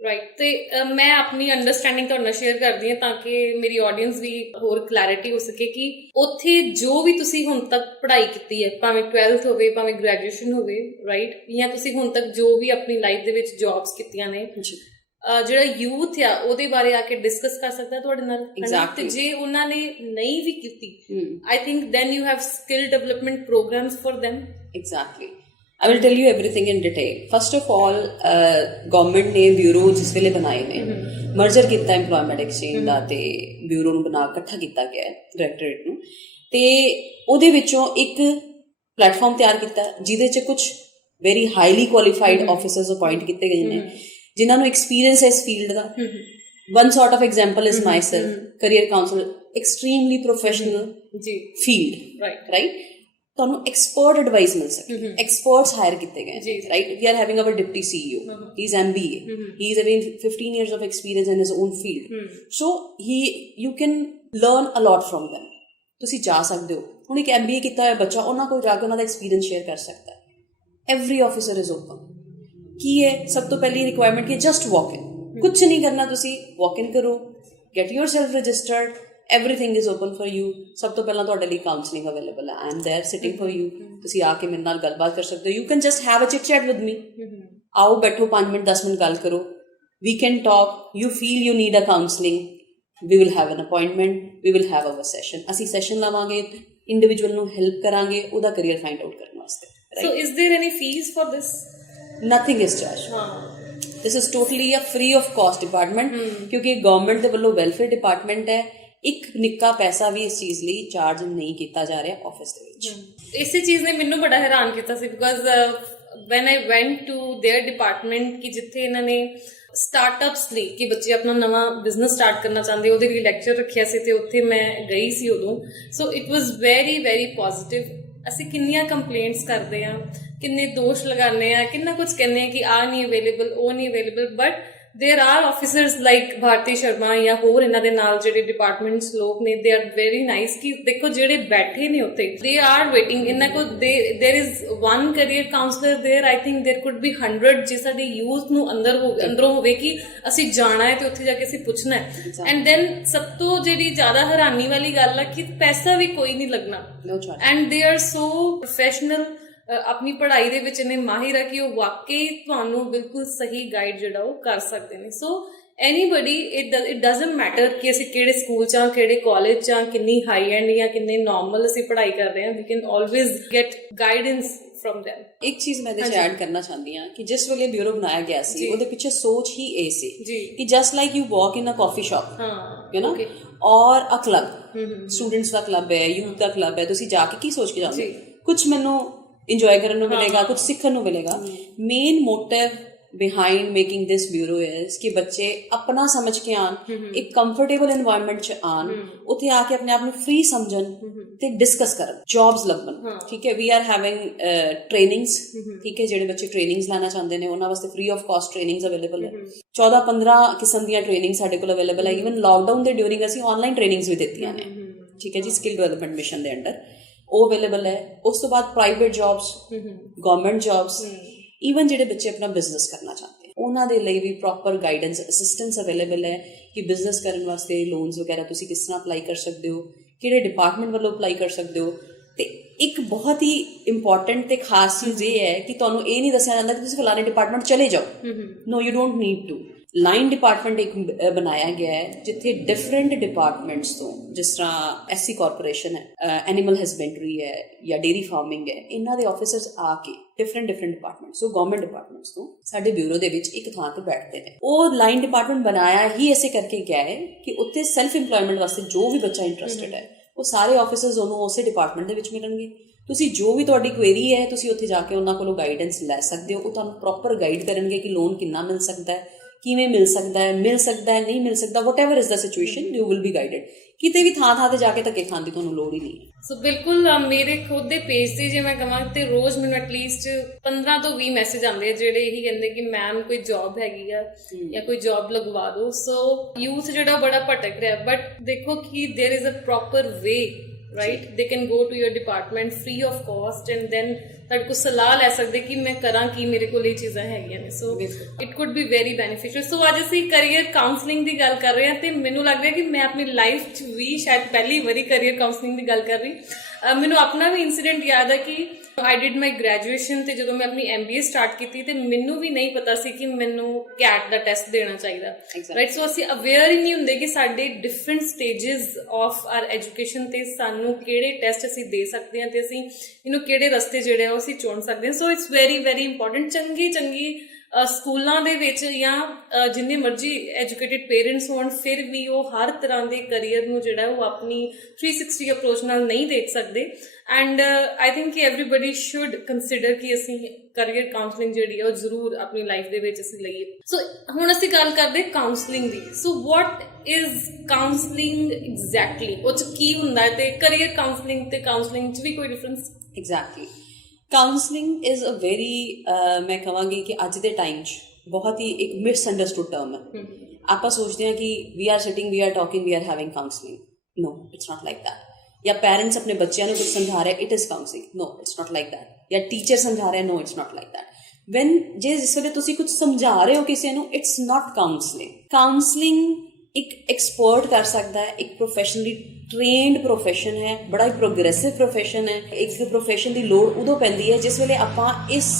ਰਾਈਟ। ਤੇ ਮੈਂ ਆਪਣੀ ਅੰਡਰਸਟੈਂਡਿੰਗ ਤੁਹਾਡੇ ਨਾਲ ਸ਼ੇਅਰ ਕਰਦੀ ਹਾਂ ਤਾਂ ਕਿ ਮੇਰੀ ਆਡੀਅנס ਵੀ ਹੋਰ ਕਲੈਰਿਟੀ ਹੋ ਸਕੇ ਕਿ ਉੱਥੇ ਜੋ ਵੀ ਤੁਸੀਂ ਹੁਣ ਤੱਕ ਪੜ੍ਹਾਈ ਕੀਤੀ ਹੈ, ਭਾਵੇਂ 12th ਹੋਵੇ, ਭਾਵੇਂ ਗ੍ਰੈਜੂਏਸ਼ਨ ਹੋਵੇ, ਰਾਈਟ, ਜਾਂ ਤੁਸੀਂ ਹੁਣ ਤੱਕ ਜੋ ਵੀ ਆਪਣੀ ਲਾਈਫ ਦੇ ਵਿੱਚ ਜੌਬਸ ਕੀਤੀਆਂ ਨੇ, ਜਿਹੜਾ ਯੂਥ ਆ ਉਹਦੇ ਬਾਰੇ ਆ ਕੇ ਡਿਸਕਸ ਕਰ ਸਕਦਾ ਤੁਹਾਡੇ ਨਾਲ। ਤੇ ਜੇ ਉਹਨਾਂ ਨੇ ਨਹੀਂ ਵੀ ਕੀਤੀ, I think then you have skill development programmes for them। Exactly, I will tell you everything in detail. First of all, government ਨੇ ਬਿਊਰੋ ਜਿਸ ਵੇਲੇ ਬਣਾਏ ਨੇ, ਮਰਜਰ ਕੀਤਾ ਇੰਪਲੋਇਮੈਂਟ ਐਕਸਚੇਂਜ ਦਾ ਤੇ ਬਿਊਰੋ ਨੂੰ ਇਕੱਠਾ ਕੀਤਾ ਗਿਆ ਡਾਇਰੈਕਟੋਰੇਟ ਨੂੰ, ਤੇ ਉਹਦੇ ਵਿੱਚੋਂ ਇੱਕ ਪਲੇਟਫਾਰਮ ਤਿਆਰ ਕੀਤਾ ਜਿਹਦੇ 'ਚ ਕੁਝ very highly qualified officers appoint ਕੀਤੇ ਗਏ ਨੇ ਜਿਨ੍ਹਾਂ ਨੂੰ ਐਕਸਪੀਰੀਅੰਸ ਹੈ ਇਸ field the. One sort of example is myself, career counselor, extremely professional field, right? ਤੁਹਾਨੂੰ ਐਕਸਪਰਟ ਐਡਵਾਈਸ ਮਿਲ ਸਕੇ, ਐਕਸਪਰਟਸ ਹਾਇਰ ਕੀਤੇ ਗਏ, right. We are having our deputy CEO, he is MBA, he is having 15 years of experience in his own field, so you can learn a lot from them। ਤੁਸੀਂ ਜਾ ਸਕਦੇ ਹੋ। ਹੁਣ ਇੱਕ MBA ਕੀਤਾ ਹੋਇਆ ਬੱਚਾ ਉਹਨਾਂ ਕੋਲ ਜਾ ਕੇ ਉਹਨਾਂ ਦਾ ਐਕਸਪੀਰੀਅੰਸ ਸ਼ੇਅਰ ਕਰ ਸਕਦਾ ਹੈ। Every officer is open. ਕੀ ਹੈ ਸਭ ਤੋਂ ਪਹਿਲੀ ਰਿਕੁਆਇਰਮੈਂਟ ਕਿ ਜਸਟ ਵਾਕ ਇਨ, ਕੁਛ ਨਹੀਂ ਕਰਨਾ, ਤੁਸੀਂ ਵਾਕ ਇਨ ਕਰੋ, get your self registered, everything is open for you. ਸਭ ਤੋਂ ਪਹਿਲਾਂ ਤੁਹਾਡੇ ਲਈ ਕਾਉਂਸਲਿੰਗ ਅਵੇਲੇਬਲ ਹੈ. I am there sitting for you. ਤੁਸੀਂ ਆ ਕੇ ਮੇਰੇ ਨਾਲ ਗੱਲਬਾਤ ਕਰ ਸਕਦੇ ਹੋ. You can just have a chit chat with me. ਆਓ ਬੈਠੋ 5 ਮਿੰਟ 10 ਮਿੰਟ ਗੱਲ ਕਰੋ. We can talk. You feel you need a counseling. We will have an appointment. We will have our session. ਅਸੀਂ session ਲਾਵਾਂਗੇ, individual ਨੂੰ help ਕਰਾਂਗੇ ਉਹਦਾ career find out ਕਰਨ ਵਾਸਤੇ. So is there any fees for this? Nothing is charged. This is totally a free of cost department. ਕਿਉਂਕਿ government ਦੇ ਵੱਲੋਂ ਵੈਲਫੇਅਰ ਡਿਪਾਰਟਮੈਂਟ ਹੈ. ਇੱਕ ਨਿੱਕਾ ਪੈਸਾ ਵੀ ਇਸ ਚੀਜ਼ ਲਈ ਚਾਰਜ ਨਹੀਂ ਕੀਤਾ ਜਾ ਰਿਹਾ ਆਫਿਸ ਦੇ ਵਿੱਚ. ਇਸੇ ਚੀਜ਼ ਨੇ ਮੈਨੂੰ ਬੜਾ ਹੈਰਾਨ ਕੀਤਾ ਸੀ because when I went to their department ਕਿ ਜਿੱਥੇ ਇਹਨਾਂ ਨੇ ਸਟਾਰਟਅਪਸ ਲਈ ਕਿ ਬੱਚੇ ਆਪਣਾ ਨਵਾਂ ਬਿਜ਼ਨਸ ਸਟਾਰਟ ਕਰਨਾ ਚਾਹੁੰਦੇ ਉਹਦੇ ਲਈ ਲੈਕਚਰ ਰੱਖਿਆ ਸੀ ਤੇ ਉੱਥੇ ਮੈਂ ਗਈ ਸੀ ਉਦੋਂ. So it was very very positive. ਅਸੀਂ ਕਿੰਨੀਆਂ ਕੰਪਲੇਂਟਸ ਕਰਦੇ ਹਾਂ, ਕਿੰਨੇ ਦੋਸ਼ ਲਗਾਉਂਦੇ ਹਾਂ, ਕਿੰਨਾ ਕੁਝ ਕਹਿੰਦੇ ਹਾਂ ਕਿ ਆ ਨਹੀਂ ਅਵੇਲੇਬਲ, ਉਹ ਨਹੀਂ available, but there are officers like Bharti Sharma ਜਾਂ ਹੋਰ ਇਹਨਾਂ ਦੇ ਨਾਲ ਜਿਹੜੇ ਡਿਪਾਰਟਮੈਂਟਸ ਲੋਕ ਨੇ they are very nice ਕਿ ਦੇਖੋ ਜਿਹੜੇ ਬੈਠੇ ਨੇ ਉੱਥੇ they are waiting. ਇਹਨਾਂ ਕੋਲ there is one career counselor there. I think there could be 100 ਜੇ ਸਾਡੀ ਯੂਥ ਨੂੰ ਅੰਦਰੋਂ ਹੋਵੇ ਕਿ ਅਸੀਂ ਜਾਣਾ ਹੈ ਤੇ ਉੱਥੇ ਜਾ ਕੇ ਅਸੀਂ ਪੁੱਛਣਾ ਹੈ. ਐਂਡ ਦੈਨ ਸਭ ਤੋਂ ਜਿਹੜੀ ਜ਼ਿਆਦਾ ਹੈਰਾਨੀ ਵਾਲੀ ਗੱਲ ਹੈ ਕਿ ਪੈਸਾ ਵੀ ਕੋਈ ਨਹੀਂ ਲੱਗਣਾ and they are so professional. ਆਪਣੀ ਪੜ੍ਹਾਈ ਦੇ ਵਿੱਚ ਇੰਨੇ ਮਾਹਿਰ ਆ ਕਿ ਉਹ ਵਾਕਈ ਤੁਹਾਨੂੰ ਬਿਲਕੁਲ ਸਹੀ ਗਾਈਡ ਜਿਹੜਾ ਉਹ ਕਰ ਸਕਦੇ ਨੇ. ਸੋ ਐਨੀਬਡੀ ਇਟ ਡਜ਼ਨਟ ਮੈਟਰ ਕਿ ਅਸੀਂ ਕਿਹੜੇ ਸਕੂਲ 'ਚ ਆ, ਕਿਹੜੇ ਕਾਲਜ 'ਚ ਆ, ਕਿੰਨੀ ਹਾਈ ਐਂਡ ਜਾਂ ਕਿੰਨੇ ਨਾਰਮਲ ਅਸੀਂ ਪੜ੍ਹਾਈ ਕਰ ਰਹੇ ਹਾਂ, we can always get guidance from them. ਇੱਕ ਚੀਜ਼ ਮੈਂ ਇਹਦੇ 'ਚ ਐਡ ਕਰਨਾ ਚਾਹੁੰਦੀ ਹਾਂ ਕਿ ਜਿਸ ਵੇਲੇ ਬਿਊਰੋ ਬਣਾਇਆ ਗਿਆ ਸੀ ਉਹਦੇ ਪਿੱਛੇ ਸੋਚ ਹੀ ਇਹ ਸੀ ਕਿ just like you walk in a coffee shop you know or a club, students ਦਾ ਕਲੱਬ ਹੈ, ਯੂਥ ਦਾ ਕਲੱਬ ਹੈ, ਤੁਸੀਂ ਜਾ ਕੇ ਕੀ ਸੋਚ ਕੇ ਜਾਂਦੇ ਕੁਝ ਮੈਨੂੰ ਇੰਜੋਏ ਕਰਨ ਨੂੰ ਮਿਲੇਗਾ, ਕੁਝ ਸਿੱਖਣ ਨੂੰ ਮਿਲੇਗਾ. Main motive behind making this bureau is ਕਿ ਬੱਚੇ ਆਪਣਾ ਸਮਝ ਕੇ ਆਣ, ਇੱਕ ਕੰਫਰਟੇਬਲ এনवायरमेंट 'ਚ ਆਣ, ਉੱਥੇ ਆ ਕੇ ਆਪਣੇ ਆਪ ਨੂੰ ਫ੍ਰੀ ਸਮਝਣ ਤੇ ਡਿਸਕਸ ਕਰਨ, ਜੌਬਸ ਲੱਭਣ. ਠੀਕ ਹੈ, ਵੀ ਆਰ ਹੈਵਿੰਗ ਟ੍ਰੇਨਿੰਗਸ. ਠੀਕ ਹੈ, ਜਿਹੜੇ ਬੱਚੇ ਟ੍ਰੇਨਿੰਗਸ ਲੈਣਾ ਚਾਹੁੰਦੇ ਨੇ ਉਹਨਾਂ ਵਾਸਤੇ free of cost trainings available ਹੈ. 14-15 ਕਿਸਮ ਦੀਆਂ ਟ੍ਰੇਨਿੰਗ ਸਾਡੇ ਕੋਲ ਅਵੇਲੇਬਲ ਹੈ. ਈਵਨ ਲਾਕਡਾਊਨ ਦੇ ਡਿਊਰਿੰਗ ਅਸੀਂ ਆਨਲਾਈਨ ਟ੍ਰੇਨਿੰਗਸ ਵੀ ਦਿੱਤੀਆਂ ਨੇ. ਠੀਕ ਹੈ ਜੀ, ਸਕਿੱਲ ਡਿਵੈਲਪਮੈਂਟ ਮਿਸ਼ਨ ਦੇ ਅੰਡਰ ਉਹ ਅਵੇਲੇਬਲ ਹੈ. ਉਸ ਤੋਂ ਬਾਅਦ private jobs, government jobs, even ਜਿਹੜੇ ਬੱਚੇ ਆਪਣਾ ਬਿਜ਼ਨਸ ਕਰਨਾ ਚਾਹੁੰਦੇ ਉਹਨਾਂ ਦੇ ਲਈ ਵੀ ਪ੍ਰੋਪਰ ਗਾਈਡੈਂਸ ਅਸਿਸਟੈਂਸ ਅਵੇਲੇਬਲ ਹੈ ਕਿ ਬਿਜ਼ਨਸ ਕਰਨ ਵਾਸਤੇ ਲੋਨਸ ਵਗੈਰਾ ਤੁਸੀਂ ਕਿਸ ਤਰ੍ਹਾਂ ਅਪਲਾਈ ਕਰ ਸਕਦੇ ਹੋ, ਕਿਹੜੇ ਡਿਪਾਰਟਮੈਂਟ ਵੱਲੋਂ ਅਪਲਾਈ ਕਰ ਸਕਦੇ ਹੋ. ਤੇ ਇੱਕ ਬਹੁਤ ਹੀ ਇੰਪੋਰਟੈਂਟ ਤੇ ਖਾਸ ਚੀਜ਼ ਇਹ ਹੈ ਕਿ ਤੁਹਾਨੂੰ ਇਹ ਨਹੀਂ ਦੱਸਿਆ ਜਾਂਦਾ ਕਿ ਤੁਸੀਂ ਫਲਾਣੇ ਡਿਪਾਰਟਮੈਂਟ ਚਲੇ ਜਾਓ. No, you don't need to. Line department ਇੱਕ ਬਣਾਇਆ ਗਿਆ ਹੈ ਜਿੱਥੇ ਡਿਫਰੈਂਟ ਡਿਪਾਰਟਮੈਂਟਸ ਤੋਂ, ਜਿਸ ਤਰ੍ਹਾਂ ਐਸਸੀ ਕਾਰਪੋਰੇਸ਼ਨ ਹੈ, ਐਨੀਮਲ ਹਸਬੈਂਡਰੀ ਹੈ ਜਾਂ ਡੇਅਰੀ ਫਾਰਮਿੰਗ ਹੈ, ਇਹਨਾਂ ਦੇ ਆਫਿਸਰਸ ਆ ਕੇ ਡਿਫਰੈਂਟ ਡਿਪਾਰਟਮੈਂਟਸ ਤੋਂ, ਗਵਰਨਮੈਂਟ ਡਿਪਾਰਟਮੈਂਟਸ ਤੋਂ ਸਾਡੇ ਬਿਊਰੋ ਦੇ ਵਿੱਚ ਇੱਕ ਥਾਂ ਤੇ ਬੈਠਦੇ ਨੇ. ਉਹ ਲਾਈਨ ਡਿਪਾਰਟਮੈਂਟ ਬਣਾਇਆ ਹੀ ਇਸੇ ਕਰਕੇ ਗਿਆ ਹੈ ਕਿ ਉੱਥੇ ਸੈਲਫ ਇੰਪਲੋਇਮੈਂਟ ਵਾਸਤੇ ਜੋ ਵੀ ਬੱਚਾ ਇੰਟਰਸਟਿਡ ਹੈ ਉਹ ਸਾਰੇ ਆਫਿਸਰਸ ਉਹਨੂੰ ਉਸੇ ਡਿਪਾਰਟਮੈਂਟ ਦੇ ਵਿੱਚ ਮਿਲਣਗੇ. ਤੁਸੀਂ ਜੋ ਵੀ ਤੁਹਾਡੀ ਕੁਐਰੀ ਹੈ ਤੁਸੀਂ ਉੱਥੇ ਜਾ ਕੇ ਉਹਨਾਂ ਕੋਲੋਂ ਗਾਈਡੈਂਸ ਲੈ ਸਕਦੇ ਹੋ. ਉਹ ਤੁਹਾਨੂੰ ਪ੍ਰੋਪਰ ਗਾਈਡ ਕਰਨਗੇ ਕਿ ਲੋਨ ਕਿੰਨਾ ਮਿਲ ਸਕਦਾ ਹੈ, ਕਿਵੇਂ ਮਿਲ ਸਕਦਾ ਹੈ, ਨਹੀਂ ਮਿਲ ਸਕਦਾ, whatever is the situation, you will be guided. ਕਿਤੇ ਵੀ ਥਾਂ ਤੇ ਜਾ ਕੇ ਧੱਕੇ ਖਾਣ ਦੀ ਤੁਹਾਨੂੰ ਲੋੜ ਹੀ ਨਹੀਂ. ਸੋ ਬਿਲਕੁਲ ਮੇਰੇ ਖੁਦ ਦੇ ਪੇਜ ਤੇ ਜੇ ਮੈਂ ਕਹਾਂ ਤੇ ਰੋਜ਼ ਮੈਨੂੰ ਐਟਲੀਸਟ 15 ਤੋਂ 20 ਮੈਸੇਜ ਆਉਂਦੇ ਆ ਜਿਹੜੇ ਇਹੀ ਕਹਿੰਦੇ ਕਿ ਮੈਮ ਕੋਈ ਜੌਬ ਹੈਗੀ ਆ ਜਾਂ ਕੋਈ ਜੌਬ ਲਗਵਾ ਦਿਓ. ਸੋ ਯੂਥ ਜਿਹੜਾ ਬੜਾ ਭਟਕ ਰਿਹਾ, ਬਟ ਦੇਖੋ ਕਿ there is a proper way, right? They can go to your department free of cost and then ਤੁਹਾਡੇ ਕੋਲ ਸਲਾਹ ਲੈ ਸਕਦੇ ਕਿ ਮੈਂ ਕਰਾਂ ਕੀ, ਮੇਰੇ ਕੋਲ ਇਹ ਚੀਜ਼ਾਂ ਹੈਗੀਆਂ ਨੇ. So it could be very beneficial. So ਅੱਜ ਅਸੀਂ ਕਰੀਅਰ ਕਾਉਂਸਲਿੰਗ ਦੀ ਗੱਲ ਕਰ ਰਹੇ ਹਾਂ ਤੇ ਮੈਨੂੰ ਲੱਗ ਰਿਹਾ ਕਿ ਮੈਂ ਆਪਣੀ ਲਾਈਫ 'ਚ ਵੀ ਸ਼ਾਇਦ ਪਹਿਲੀ ਵਾਰੀ ਕਰੀਅਰ ਕਾਉਂਸਲਿੰਗ ਦੀ ਗੱਲ ਕਰ ਰਹੀ. ਮੈਨੂੰ ਆਪਣਾ ਵੀ ਇਨਸੀਡੈਂਟ ਯਾਦ ਹੈ ਕਿ ਆਈ ਡਿਡ ਮਾਈ ਗ੍ਰੈਜੂਏਸ਼ਨ ਤੇ ਜਦੋਂ ਮੈਂ ਆਪਣੀ MBA ਸਟਾਰਟ ਕੀਤੀ ਤੇ ਮੈਨੂੰ ਵੀ ਨਹੀਂ ਪਤਾ ਸੀ ਕਿ ਮੈਨੂੰ CAT ਦਾ ਟੈਸਟ ਦੇਣਾ ਚਾਹੀਦਾ, ਰਾਈਟ? ਸੋ ਅਸੀਂ ਅਵੇਅਰ ਹੀ ਨਹੀਂ ਹੁੰਦੇ ਕਿ ਸਾਡੇ different stages of R education ਤੇ ਸਾਨੂੰ ਕਿਹੜੇ ਟੈਸਟ ਅਸੀਂ ਦੇ ਸਕਦੇ ਹਾਂ ਤੇ ਅਸੀਂ ਕਿਹੜੇ ਰਸਤੇ ਜਿਹੜੇ ਆ ਉਹ ਅਸੀਂ ਚੁਣ ਸਕਦੇ ਹਾਂ. So it's very very important. ਚੰਗੀ ਸਕੂਲਾਂ ਦੇ ਵਿੱਚ ਜਾਂ ਜਿੰਨੇ ਮਰਜ਼ੀ ਐਜੂਕੇਟਿਡ ਪੇਰੈਂਟਸ ਹੋਣ ਫਿਰ ਵੀ ਉਹ ਹਰ ਤਰ੍ਹਾਂ ਦੇ ਕਰੀਅਰ ਨੂੰ ਜਿਹੜਾ ਉਹ ਆਪਣੀ 360 ਅਪਰੋਚ ਨਾਲ ਨਹੀਂ ਦੇਖ ਸਕਦੇ. ਐਂਡ ਆਈ ਥਿੰਕ ਕਿ ਐਵਰੀਬਡੀ ਸ਼ੁੱਡ ਕੰਸੀਡਰ ਕਿ ਅਸੀਂ ਕਰੀਅਰ ਕਾਉਂਸਲਿੰਗ ਜਿਹੜੀ ਆ ਉਹ ਜ਼ਰੂਰ ਆਪਣੀ ਲਾਈਫ ਦੇ ਵਿੱਚ ਅਸੀਂ ਲਈਏ. ਸੋ ਹੁਣ ਅਸੀਂ ਗੱਲ ਕਰਦੇ counselling the. So what is counselling exactly? ਉਹ 'ਚ ਕੀ ਹੁੰਦਾ ਹੈ ਤੇ ਕਰੀਅਰ ਕਾਉਂਸਲਿੰਗ ਤੇ ਕਾਉਂਸਲਿੰਗ 'ਚ ਵੀ ਕੋਈ difference? Exactly. Counselling is a very ਮੈਂ ਕਹਾਂਗੀ ਕਿ ਅੱਜ ਦੇ ਟਾਈਮ 'ਚ ਬਹੁਤ ਹੀ ਇੱਕ ਮਿਸਅੰਡਰਸਟੂਡ ਟਰਮ ਹੈ. ਆਪਾਂ ਸੋਚਦੇ ਹਾਂ ਕਿ we are sitting, we are talking, we are having counselling. No, it's not like that. ਜਾਂ ਪੈਰੈਂਟਸ ਆਪਣੇ ਬੱਚਿਆਂ ਨੂੰ ਕੁਝ ਸਮਝਾ ਰਿਹਾ, it is counselling. No, it's not like that. ਜਾਂ ਟੀਚਰ ਸਮਝਾ ਰਿਹਾ, no, it's not like that. ਜਿਸ ਵੇਲੇ ਤੁਸੀਂ ਕੁਝ ਸਮਝਾ ਰਹੇ ਹੋ ਕਿਸੇ ਨੂੰ, ਇਟਸ ਨਾਟ ਕਾਉਂਸਲਿੰਗ. ਕਾਉਂਸਲਿੰਗ ਇੱਕ ਐਕਸਪਰਟ ਕਰ ਸਕਦਾ ਹੈ, ਇੱਕ ਪ੍ਰੋਫੈਸ਼ਨਲੀ ਟ੍ਰੇਨਡ ਪ੍ਰੋਫੈਸ਼ਨ ਹੈ, ਬੜਾ ਹੀ ਪ੍ਰੋਗਰੈਸਿਵ ਪ੍ਰੋਫੈਸ਼ਨ ਹੈ। ਇੱਕ ਪ੍ਰੋਫੈਸ਼ਨ ਦੀ ਲੋੜ ਉਦੋਂ ਪੈਂਦੀ ਹੈ ਜਿਸ ਵੇਲੇ ਆਪਾਂ ਇਸ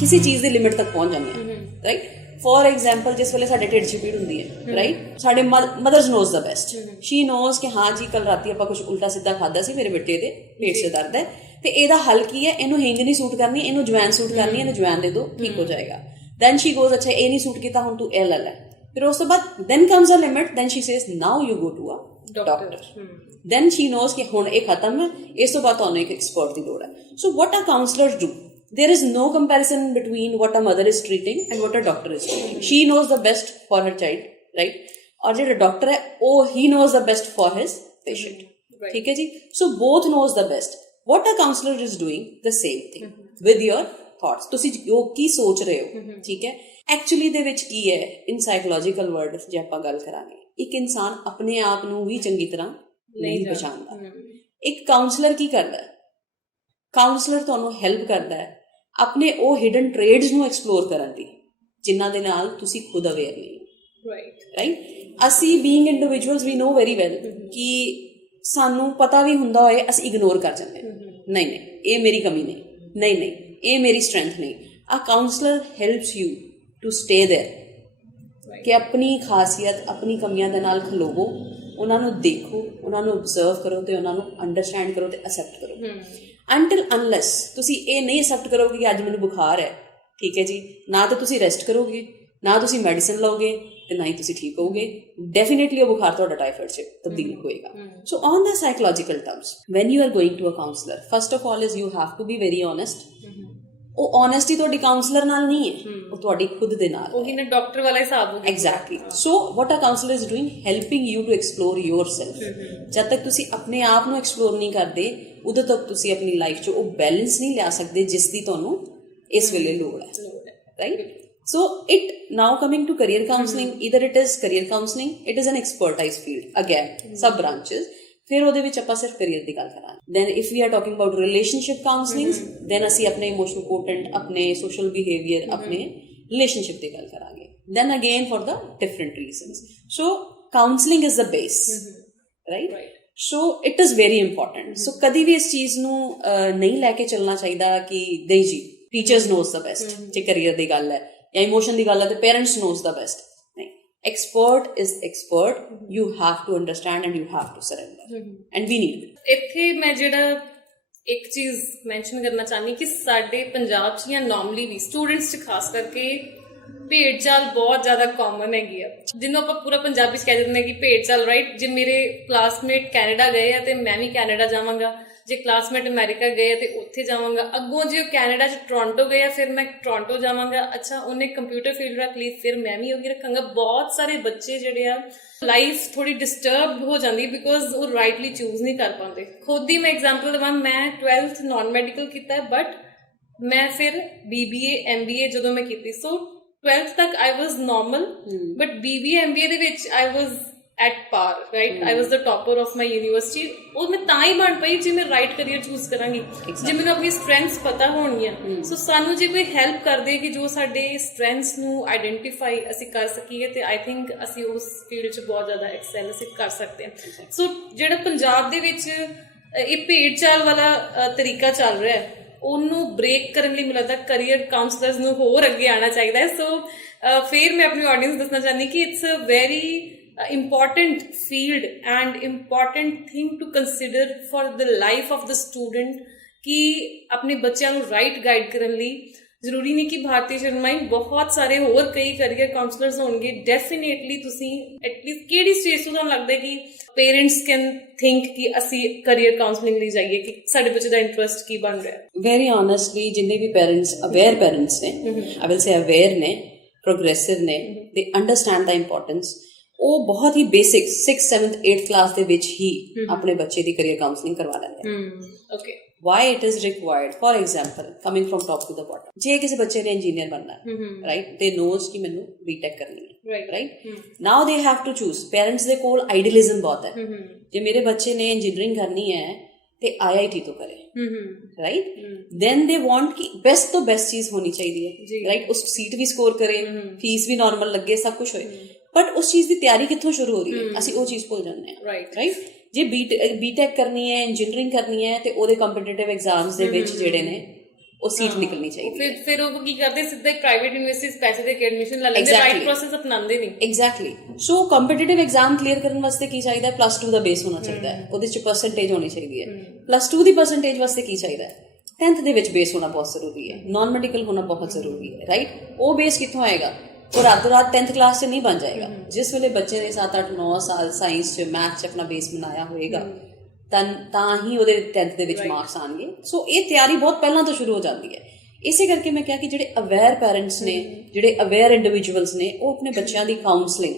ਕਿਸੇ ਚੀਜ਼ ਦੀ ਲਿਮਿਟ ਤੱਕ ਪਹੁੰਚ ਜਾਂਦੇ ਹਾਂ, ਰਾਈਟ। ਫੋਰ ਐਗਜ਼ਾਮਪਲ, ਜਿਸ ਵੇਲੇ ਸਾਡੇ ਢਿੱਡ 'ਚ ਪੀੜ ਹੁੰਦੀ ਹੈ, ਰਾਈਟ, ਸਾਡੇ ਮਦਰਸ ਨੋਜ਼ ਦਾ ਬੈਸਟ, ਸ਼ੀ ਨੋਜ਼ ਕਿ ਹਾਂ ਜੀ ਕੱਲ ਰਾਤੀ ਆਪਾਂ ਕੁਝ ਉਲਟਾ ਸਿੱਧਾ ਖਾਦਾ ਸੀ, ਮੇਰੇ ਬੇਟੇ ਦੇ ਪੇਟ 'ਚ ਦਰਦ ਹੈ, ਤੇ ਇਹਦਾ ਹੱਲ ਕੀ ਹੈ, ਇਹਨੂੰ ਹਿੰਗ ਨਹੀਂ ਸੂਟ ਕਰਨੀ, ਇਹਨੂੰ ਜਵੈਨ ਸੂਟ ਕਰਨੀ, ਇਹਨੂੰ ਜਵੈਨ ਦੇ ਦਿਓ, ਠੀਕ ਹੋ ਜਾਏਗਾ। ਦੈਨ ਸ਼ੀ ਗੋਜ਼, ਅੱਛਾ ਇਹ ਨਹੀਂ ਸੂਟ ਕੀਤਾ, ਹੁਣ ਤੂੰ ਇਹ ਲੈ ਲੈ। ਫਿਰ ਉਸ ਤੋਂ ਬਾਅਦ then comes a limit, then she says now you go to a doctor. Then she knows ਕਿ ਹੁਣ ਇਹ ਖਤਮ ਹੈ, ਇਸ ਤੋਂ ਬਾਅਦ ਤੁਹਾਨੂੰ ਇੱਕ ਐਕਸਪਰਟ ਦੀ ਲੋੜ ਹੈ। So what a counsellor do, there is no comparison between what a mother is treating and what a doctor is treating. She knows the best for her child, right? और जो डॉक्टर है वो he knows the best for his patient. ठीक है जी? So both knows the best. What a counselor is doing the same thing with your thoughts. ਤੁਸੀਂ ਜੋ ਕੀ ਸੋਚ ਰਹੇ ਹੋ, ਠੀਕ ਹੈ? ਐਕਚੁਅਲੀ ਦੇ ਵਿੱਚ ਕੀ ਹੈ, ਇਨ ਸਾਈਕੋਲੋਜੀਕਲ ਵਰਡ ਜੇ ਆਪਾਂ ਗੱਲ ਕਰਾਂਗੇ, ਇੱਕ ਇਨਸਾਨ ਆਪਣੇ ਆਪ ਨੂੰ ਵੀ ਚੰਗੀ ਤਰ੍ਹਾਂ ਨਹੀਂ ਪਛਾਣਦਾ। ਇੱਕ ਕਾਉਂਸਲਰ ਕੀ ਕਰਦਾ ਹੈ? ਕਾਉਂਸਲਰ ਤੁਹਾਨੂੰ ਹੈਲਪ ਕਰਦਾ ਹੈ ਆਪਣੇ ਉਹ ਹਿਡਨ ਟ੍ਰੇਡਸ ਨੂੰ ਐਕਸਪਲੋਰ ਕਰਨ ਦੀ, ਜਿਨ੍ਹਾਂ ਦੇ ਨਾਲ ਤੁਸੀਂ ਖੁਦ ਅਵੇਅਰ ਨਹੀਂ, ਰਾਈਟ। ਅਸੀਂ ਬੀਇੰਗ ਇੰਡੀਵਿਜੂਅਲਸ ਵੀ ਨੋ ਵੈਰੀ ਵੈਲ ਕਿ ਸਾਨੂੰ ਪਤਾ ਵੀ ਹੁੰਦਾ ਹੋਏ ਅਸੀਂ ਇਗਨੋਰ ਕਰ ਜਾਂਦੇ, ਨਹੀਂ ਨਹੀਂ ਇਹ ਮੇਰੀ ਕਮੀ ਨਹੀਂ, ਨਹੀਂ ਨਹੀਂ ਇਹ ਮੇਰੀ ਸਟਰੈਂਥ ਨਹੀਂ। A counsellor helps you to stay there, ਕਿ ਆਪਣੀ ਖਾਸੀਅਤ, ਆਪਣੀ ਕਮੀਆਂ ਦੇ ਨਾਲ ਖਲੋਵੋ, ਉਹਨਾਂ ਨੂੰ ਦੇਖੋ, ਉਹਨਾਂ ਨੂੰ ਓਬਜ਼ਰਵ ਕਰੋ ਤੇ ਉਹਨਾਂ ਨੂੰ ਅੰਡਰਸਟੈਂਡ ਕਰੋ ਤੇ ਅਸੈਪਟ ਕਰੋ। until unless ਤੁਸੀਂ ਇਹ ਨਹੀਂ ਅਸੈਪਟ ਕਰੋਗੇ ਕਿ ਅੱਜ ਮੈਨੂੰ ਬੁਖਾਰ ਹੈ, ਠੀਕ ਹੈ ਜੀ, ਨਾ ਤਾਂ ਤੁਸੀਂ ਰੈਸਟ ਕਰੋਗੇ, ਨਾ ਤੁਸੀਂ ਮੈਡੀਸਨ ਲਓਗੇ, ਤੇ ਨਾ ਹੀ ਤੁਸੀਂ ਠੀਕ ਹੋਗੇ, ਡੈਫੀਨੇਟਲੀ ਉਹ ਬੁਖਾਰ ਤੁਹਾਡਾ ਟਾਈਫਾਇਡ 'ਚ ਤਬਦੀਲ ਹੋਏਗਾ। So on the psychological terms when you are going to a counsellor, first of all is you have to be very honest. ਉਹ ਓਨੈਸਟੀ ਤੁਹਾਡੀ ਕਾਉਂਸਲਰ ਨਾਲ ਨਹੀਂ ਹੈ, ਉਹ ਤੁਹਾਡੀ ਖੁਦ ਦੇ ਨਾਲ, ਉਹੀ ਨਾ ਡਾਕਟਰ ਵਾਲਾ ਹਿਸਾਬ ਹੋ ਗਿਆ। Exactly. So what a counsellor is doing, helping you to explore yourself. ਜਦ ਤੱਕ ਤੁਸੀਂ ਆਪਣੇ ਆਪ ਨੂੰ ਐਕਸਪਲੋਰ ਨਹੀਂ ਕਰਦੇ, ਉਦੋਂ ਤੱਕ ਤੁਸੀਂ ਆਪਣੀ ਲਾਈਫ 'ਚ ਉਹ ਬੈਲੈਂਸ ਨਹੀਂ ਲਿਆ ਸਕਦੇ ਜਿਸ ਦੀ ਤੁਹਾਨੂੰ ਇਸ ਵੇਲੇ ਲੋੜ ਹੈ, right. So it now coming to career counselling, either it is career counselling, it is an expertise field, again sub branches. ਫਿਰ ਉਹਦੇ ਵਿੱਚ ਆਪਾਂ ਸਿਰਫ ਕਰੀਅਰ ਦੀ ਗੱਲ ਕਰਾਂਗੇ। Then if we are talking about relationship counselling, then ਅਸੀਂ ਆਪਣੇ ਇਮੋਸ਼ਨਲ ਕੋਟੈਂਟ, ਆਪਣੇ ਸੋਸ਼ਲ ਬਿਹੇਵੀਅਰ, ਆਪਣੇ ਰਿਲੇਸ਼ਨਸ਼ਿਪ ਦੀ ਗੱਲ ਕਰਾਂਗੇ। Then again for the different reasons. So counselling is the base, right. So it is very important. So ਕਦੀ ਵੀ ਇਸ ਚੀਜ਼ ਨੂੰ ਨਹੀਂ ਲੈ ਕੇ ਚੱਲਣਾ ਚਾਹੀਦਾ ਕਿ ਨਹੀਂ ਜੀ ਟੀਚਰਸ ਨੋਜ਼ ਦ ਬੈਸਟ, ਜੇ ਕਰੀਅਰ ਦੀ ਗੱਲ ਹੈ ਜਾਂ ਇਮੋਸ਼ਨ ਦੀ ਗੱਲ ਹੈ ਤੇ parents knows the best. Expert is expert. You have to understand and you have to surrender. And we need it. ਇੱਥੇ ਮੈਂ ਜਿਹੜਾ ਇੱਕ ਚੀਜ਼ ਮੈਂਸ਼ਨ ਕਰਨਾ ਚਾਹਨੀ ਕਿ ਸਾਡੇ ਪੰਜਾਬ 'ਚ ਜਾਂ ਨਾਰਮਲੀ ਵੀ ਸਟੂਡੈਂਟਸ 'ਚ ਖਾਸ ਕਰਕੇ ਭੇਡ ਚਾਲ ਬਹੁਤ ਜ਼ਿਆਦਾ ਕਾਮਨ ਹੈਗੀ ਆ, ਜਿਹਨੂੰ ਆਪਾਂ ਪੂਰਾ ਪੰਜਾਬੀ 'ਚ ਕਹਿ ਦਿੰਦੇ ਹਾਂ ਕਿ ਭੇਡ ਚਾਲ, ਰਾਈਟ। ਜੇ ਮੇਰੇ ਕਲਾਸਮੇਟ ਕੈਨੇਡਾ ਗਏ ਆ ਤੇ ਮੈਂ ਵੀ ਕੈਨੇਡਾ ਜਾਵਾਂਗਾ, ਜੇ ਕਲਾਸਮੇਟ ਅਮਰੀਕਾ ਗਏ ਤੇ ਉੱਥੇ ਜਾਵਾਂਗਾ, ਅੱਗੋਂ ਜੇ ਉਹ ਕੈਨੇਡਾ 'ਚ ਟੋਰਾਂਟੋ ਗਏ ਆ ਫਿਰ ਮੈਂ ਟੋਰਾਂਟੋ ਜਾਵਾਂਗਾ, ਅੱਛਾ ਉਹਨੇ ਕੰਪਿਊਟਰ ਫੀਲਡ ਰੱਖ ਲਈ ਫਿਰ ਮੈਂ ਵੀ ਉਹੀ ਰੱਖਾਂਗਾ। ਬਹੁਤ ਸਾਰੇ ਬੱਚੇ ਜਿਹੜੇ ਆ ਲਾਈਫ ਥੋੜੀ ਡਿਸਟਰਬ ਹੋ ਜਾਂਦੀ ਬਿਕੋਜ਼ ਉਹ ਰਾਈਟਲੀ ਚੂਜ਼ ਨਹੀਂ ਕਰ ਪਾਉਂਦੇ। ਖੁਦ ਦੀ ਮੈਂ ਐਗਜ਼ਾਮਪਲ ਦੇਵਾਂ, ਮੈਂ 12th ਨਾਨ ਮੈਡੀਕਲ ਕੀਤਾ ਹੈ, ਬਟ ਮੈਂ ਫਿਰ BBA MBA ਜਦੋਂ ਮੈਂ ਕੀਤੀ, ਸੋ 12th ਤੱਕ I was normal, but BBA MBA ਦੇ ਵਿੱਚ I was at par, right? I was the topper of my university. ਉਹ ਮੈਂ ਤਾਂ ਹੀ ਬਣ ਪਈ ਜੇ ਮੈਂ ਰਾਈਟ ਕਰੀਅਰ ਚੂਜ਼ ਕਰਾਂਗੀ, ਜੇ ਮੈਨੂੰ ਆਪਣੀ ਸਟਰੈਂਥਸ ਪਤਾ ਹੋਣਗੀਆਂ। ਸੋ ਸਾਨੂੰ ਜੇ ਕੋਈ ਹੈਲਪ ਕਰਦੇ ਕਿ ਜੋ ਸਾਡੇ ਸਟਰੈਂਥਸ ਨੂੰ ਆਈਡੈਂਟੀਫਾਈ ਅਸੀਂ ਕਰ ਸਕੀਏ ਤੇ ਆਈ ਥਿੰਕ ਅਸੀਂ ਉਸ ਫੀਲਡ 'ਚ ਬਹੁਤ ਜ਼ਿਆਦਾ ਐਕਸੈਲ ਅਸੀਂ ਕਰ ਸਕਦੇ ਹਾਂ। ਸੋ ਜਿਹੜਾ ਪੰਜਾਬ ਦੇ ਵਿੱਚ ਇਹ ਭੇਡ ਚਾਲ ਵਾਲਾ ਤਰੀਕਾ ਚੱਲ ਰਿਹਾ ਹੈ, ਉਹਨੂੰ ਬ੍ਰੇਕ ਕਰਨ ਲਈ ਮੈਨੂੰ ਲੱਗਦਾ ਕਰੀਅਰ ਕਾਉਂਸਲਰਸ ਨੂੰ ਹੋਰ ਅੱਗੇ ਆਉਣਾ ਚਾਹੀਦਾ ਹੈ। ਸੋ ਫਿਰ ਮੈਂ ਆਪਣੀ ਆਡੀਅנס ਦੱਸਣਾ ਚਾਹੁੰਦੀ ਕਿ it's a very important field and important thing to consider for the life of the student ਕਿ ਆਪਣੇ ਬੱਚਿਆਂ ਨੂੰ ਰਾਈਟ ਗਾਈਡ ਕਰਨ ਲਈ ਜ਼ਰੂਰੀ ਨਹੀਂ ਕਿ ਭਾਰਤੀ ਸ਼ਰਮਾ ਹੀ, ਬਹੁਤ ਸਾਰੇ ਹੋਰ ਕਈ ਕਰੀਅਰ ਕਾਉਂਸਲਰਸ ਹੋਣਗੇ। ਡੈਫੀਨੇਟਲੀ ਤੁਸੀਂ ਐਟਲੀਸਟ ਕਿਹੜੀ ਸਟੇਜ ਤੋਂ ਤੁਹਾਨੂੰ ਲੱਗਦਾ ਕਿ ਪੇਰੈਂਟਸ ਕੈਨ ਥਿੰਕ ਕਿ ਅਸੀਂ ਕਰੀਅਰ ਕਾਉਂਸਲਿੰਗ ਲਈ ਜਾਈਏ, ਕਿ ਸਾਡੇ ਬੱਚੇ ਦਾ ਇੰਟਰਸਟ ਕੀ ਬਣ ਰਿਹਾ? ਵੈਰੀ ਓਨੈਸਟਲੀ ਜਿੰਨੇ ਵੀ ਪੇਰੈਂਟਸ ਅਵੇਅਰ ਪੇਰੈਂਟਸ ਨੇ, ਆਈ ਵਿਲ ਸੇ ਅਵੇਅਰ ਨੇ, ਪ੍ਰੋਗਰੈਸਿਵ ਨੇ, ਦੇ ਅੰਡਰਸਟੈਂਡ ਦਾ ਇੰਪੋਰਟੈਂਸ, ਉਹ ਬਹੁਤ ਹੀ basic 6th 7th 8th class ਦੇ ਵਿੱਚ ਹੀ ਆਪਣੇ ਬੱਚੇ ਦੀ ਕਰੀਅਰ ਕਾਉਂਸਲਿੰਗ ਕਰਵਾ ਲੈਂਦੇ ਹਨ। Okay, why it is required? For example, coming from top to the bottom, ਜੇ ਕਿਸੇ ਬੱਚੇ ਨੇ ਇੰਜੀਨੀਅਰ ਬਣਨਾ ਹੈ, ਰਾਈਟ, ਦੇ ਨੋਜ਼ ਕਿ ਮੈਨੂੰ ਬੀਟੈਕ ਕਰਨੀ ਹੈ, right, now they have to choose. Parents ਦੇ ਕੋਲ ਆਈਡੀਅਲਿਜ਼ਮ ਬਹੁਤ ਹੈ, ਜੇ ਮੇਰੇ ਬੱਚੇ ਨੇ ਇੰਜੀਨੀਅਰਿੰਗ ਕਰਨੀ ਹੈ ਤੇ IIT ਤੋਂ ਕਰੇ, ਰਾਈਟ, ਦੈਨ ਦੇ ਵਾਂਟ ਕਿ ਬੈਸਟ ਤੋਂ ਬੈਸਟ ਚੀਜ਼ ਹੋਣੀ ਚਾਹੀਦੀ ਹੈ, ਰਾਈਟ, ਉਸ ਸੀਟ ਵੀ ਸਕੋਰ ਕਰੇ, ਫੀਸ ਵੀ ਨਾਰਮਲ ਲੱਗੇ, ਸਭ ਕੁਝ ਹੋਏ। ਬਟ ਉਸ ਚੀਜ਼ ਦੀ ਤਿਆਰੀ ਕਿੱਥੋਂ ਸ਼ੁਰੂ ਹੋ ਰਹੀ ਹੈ, ਅਸੀਂ ਉਹ ਚੀਜ਼ ਭੁੱਲ ਜਾਂਦੇ ਹਾਂ। ਰਾਈਟ, ਜੇ ਬੀਟੈਕ ਕਰਨੀ ਹੈ, ਇੰਜੀਨੀਅਰਿੰਗ ਕਰਨੀ ਹੈ, ਤੇ ਉਹਦੇ ਕੰਪੀਟੀਟਿਵ ਐਗਜ਼ਾਮਸ ਦੇ ਵਿੱਚ ਜਿਹੜੇ ਨੇ ਉਹ ਸੀਟ ਨਿਕਲਣੀ ਚਾਹੀਦੀ ਹੈ। ਫਿਰ ਉਹ ਕੀ ਕਰਦੇ, ਸਿੱਧਾ ਪ੍ਰਾਈਵੇਟ ਯੂਨੀਵਰਸਿਟੀਜ਼ ਪੈਸੇ ਦੇ ਕੇ ਐਡਮਿਸ਼ਨ ਲੈ ਲੈਂਦੇ, ਰਾਈਟ ਪ੍ਰੋਸੈਸ ਅਪਣਾਉਂਦੇ ਨਹੀਂ। ਐਗਜ਼ੈਕਟਲੀ। ਸੋ ਕੰਪੀਟੀਟਿਵ ਐਗਜ਼ਾਮ ਕਲੀਅਰ ਕਰਨ ਵਾਸਤੇ ਕੀ ਚਾਹੀਦਾ ਹੈ, +2 ਦਾ ਬੇਸ ਹੋਣਾ ਚਾਹੀਦਾ ਹੈ, ਉਹਦੇ 'ਚ ਪਰਸੈਂਟੇਜ ਹੋਣੀ ਚਾਹੀਦੀ ਹੈ। +2 ਦੀ ਪਰਸੈਂਟੇਜ ਵਾਸਤੇ ਕੀ ਚਾਹੀਦਾ ਹੈ, 10th ਦੇ ਵਿੱਚ ਬੇਸ ਹੋਣਾ ਬਹੁਤ ਜ਼ਰੂਰੀ ਹੈ, ਨਾਨ ਮੈਡੀਕਲ ਹੋਣਾ ਬਹੁਤ ਜ਼ਰੂਰੀ ਹੈ। ਰਾਈਟ, ਉਹ ਬੇਸ ਕਿੱਥੋਂ ਆਏਗਾ, ਉਹ ਰਾਤੋਂ ਰਾਤ 10th ਕਲਾਸ 'ਚ ਨਹੀਂ ਬਣ ਜਾਏਗਾ। ਜਿਸ ਵੇਲੇ ਬੱਚੇ ਨੇ 7, 8, 9 ਸਾਲ ਸਾਇੰਸ 'ਚ, ਮੈਥ 'ਚ ਆਪਣਾ ਬੇਸ ਬਣਾਇਆ ਹੋਏਗਾ, ਤਾਂ ਹੀ ਉਹਦੇ 10th ਦੇ ਵਿੱਚ ਮਾਰਕਸ ਆਉਣਗੇ। ਸੋ ਇਹ ਤਿਆਰੀ ਬਹੁਤ ਪਹਿਲਾਂ ਤੋਂ ਸ਼ੁਰੂ ਹੋ ਜਾਂਦੀ ਹੈ। ਇਸੇ ਕਰਕੇ ਮੈਂ ਕਿਹਾ ਕਿ ਜਿਹੜੇ ਅਵੇਅਰ ਪੈਰੈਂਟਸ ਨੇ, ਜਿਹੜੇ ਅਵੇਅਰ ਇੰਡੀਵਿਜੂਅਲਸ ਨੇ, ਉਹ ਆਪਣੇ ਬੱਚਿਆਂ ਦੀ ਕਾਉਂਸਲਿੰਗ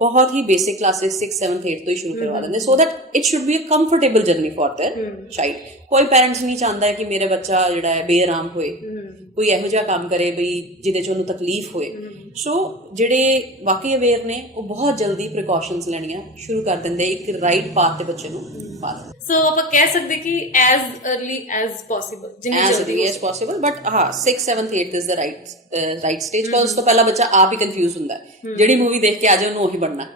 ਬਹੁਤ ਹੀ ਬੇਸਿਕ ਕਲਾਸਿਸ 6, 7, 8 ਤੋਂ ਹੀ ਸ਼ੁਰੂ ਕਰਵਾ ਦਿੰਦੇ, so that it should be a comfortable journey for their child. ਕੋਈ ਪੈਰੈਂਟਸ ਨਹੀਂ ਚਾਹੁੰਦਾ ਹੈ ਕਿ ਮੇਰਾ ਬੱਚਾ ਜਿਹੜਾ ਹੈ ਬੇਆਰਾਮ ਹੋਏ, ਕੋਈ ਇਹੋ ਜਿਹਾ ਕੰਮ ਕਰੇ ਬਈ ਜਿਹਦੇ 'ਚ ਉਹਨੂੰ ਤਕਲੀਫ ਹੋਏ। ਸੋ ਜਿਹੜੇ ਵਾਕਈ ਅਵੇਅਰ ਨੇ ਉਹ ਬਹੁਤ ਜਲਦੀ ਪ੍ਰੀਕਾਸ਼ਨਸ ਲੈਣੀਆਂ ਸ਼ੁਰੂ ਕਰ ਦਿੰਦੇ, ਇੱਕ ਰਾਈਟ ਪਾਥ ਤੇ ਬੱਚੇ ਨੂੰ ਪਾ ਦਿੰਦੇ। ਸੋ ਆਪਾਂ ਕਹਿ ਸਕਦੇ ਕਿ ਐਜ਼ अर्ਲੀ ਐਜ਼ ਪੋਸੀਬਲ, ਜਿੰਨੀ ਜਲਦੀ ਐਜ਼ ਪੋਸੀਬਲ, ਬਟ ਹਾਂ 6, 7, 8 is the right stage, because ਉਸ ਤੋਂ ਪਹਿਲਾਂ ਬੱਚਾ ਆਪ ਹੀ ਕਨਫਿਊਜ਼ ਹੁੰਦਾ ਹੈ, ਜਿਹੜੀ ਮੂਵੀ ਦੇਖ ਕੇ ਆ ਜਾਏ ਉਹਨੂੰ ਉਹੀ ਬਣਨਾ।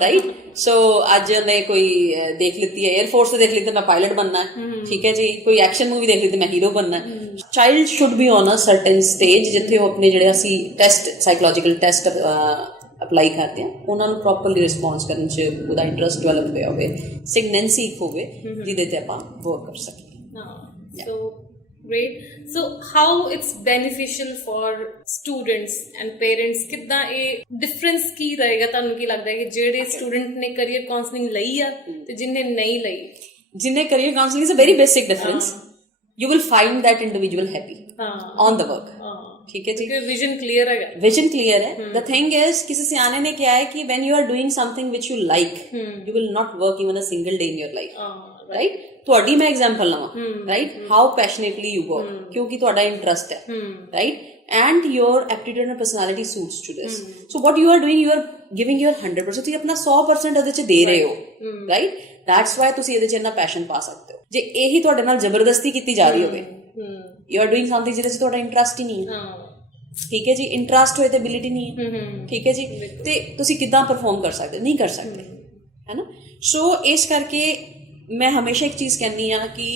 ਰਾਈਟ, ਸੋ ਅੱਜ ਉਹਨੇ ਕੋਈ ਦੇਖ ਲਿੱਤੀ ਹੈ 에ਅਰਫੋਰਸ ਤੇ ਦੇਖ ਲਈ ਤੇ ਮੈਂ ਪਾਇਲਟ ਬਣਨਾ ਹੈ, ਠੀਕ ਹੈ ਜੀ, ਕੋਈ ਐਕਸ਼ਨ ਮੂਵੀ ਦੇਖ ਲਈ ਤੇ ਮੈਂ ਹੀਰੋ ਬਣਨਾ ਹੈ। Child should be on a certain stage ਜਿੱਥੇ ਉਹ ਆਪਣੇ ਜਿਹੜੇ ਅਸੀਂ ਟੈਸਟ, ਸਾਈਕੋਲੋਜੀਕਲ ਟੈਸਟ ਅਪਲਾਈ ਕਰਦੇ ਹਾਂ, ਉਹਨਾਂ ਨੂੰ ਪ੍ਰੋਪਰਲੀ ਰਿਸਪੌਂਸ ਕਰਨ 'ਚ ਉਹਦਾ ਇੰਟਰਸਟ ਡਿਵੈਲਪ ਹੋਇਆ ਹੋਵੇ, ਸਿਗਨੈਂਸੀ ਹੋਵੇ ਜਿਹਦੇ ਤੇ ਆਪਾਂ ਵਰਕ ਕਰ ਸਕੀਏ। ਸੋ great. So how it's beneficial for students and parents, ਕਿੱਦਾਂ ਇਹ ਡਿਫਰੈਂਸ ਕੀ ਰਹੇਗਾ, ਤੁਹਾਨੂੰ ਕੀ ਲੱਗਦਾ ਹੈ ਕਿ ਜਿਹੜੇ ਸਟੂਡੈਂਟ ਨੇ ਕੈਰੀਅਰ ਕਾਉਂਸਲਿੰਗ ਲਈ ਆ ਤੇ ਜਿਨਨੇ ਨਹੀਂ ਲਈ? ਜਿਨਨੇ career counselling is a very basic difference, you will find that individual happy on the work। ठीक है जी, विजन क्लियर है, विजन क्लियर है। The thing is, किसी सियाने ने क्या है कि when you are doing something which you like, you will not work even a single day in your life। right, ਤੁਹਾਡੀ ਮੈਂ ਐਗਜ਼ਾਮਪਲ ਲਵਾਂ, right, how passionately you work, ਕਿਉਂਕਿ ਤੁਹਾਡਾ ਇੰਟਰਸਟ ਹੈ, right, and your aptitude and personality suits to this। so what you are doing, you are giving your 100%, ਤੁਸੀਂ ਆਪਣਾ 100% ਉਹਦੇ 'ਚ ਦੇ ਰਹੇ ਹੋ, right, that's why ਤੁਸੀਂ ਇਹਦੇ 'ਚ ਇੰਨਾ ਪੈਸ਼ਨ ਪਾ ਸਕਦੇ ਹੋ। ਜੇ ਇਹੀ ਤੁਹਾਡੇ ਨਾਲ ਜ਼ਬਰਦਸਤੀ ਕੀਤੀ ਜਾ ਰਹੀ ਹੋਵੇ, you are doing something ਜਿਹਦੇ 'ਚ ਤੁਹਾਡਾ ਇੰਟਰਸਟ ਹੀ ਨਹੀਂ ਹੈ, ਠੀਕ ਹੈ ਜੀ, ਇੰਟਰਸਟ ਹੋਏ ਤੇ ਐਬਿਲਿਟੀ ਨਹੀਂ ਹੈ, ਠੀਕ ਹੈ ਜੀ, ਤੇ ਤੁਸੀਂ ਕਿੱਦਾਂ ਪਰਫਾਰਮ ਕਰ ਸਕਦੇ, ਨਹੀਂ ਕਰ ਸਕਦੇ, ਹੈ ਨਾ। ਸੋ ਇਸ ਕਰਕੇ ਮੈਂ ਹਮੇਸ਼ਾ ਇੱਕ ਚੀਜ਼ ਕਹਿੰਦੀ ਹਾਂ ਕਿ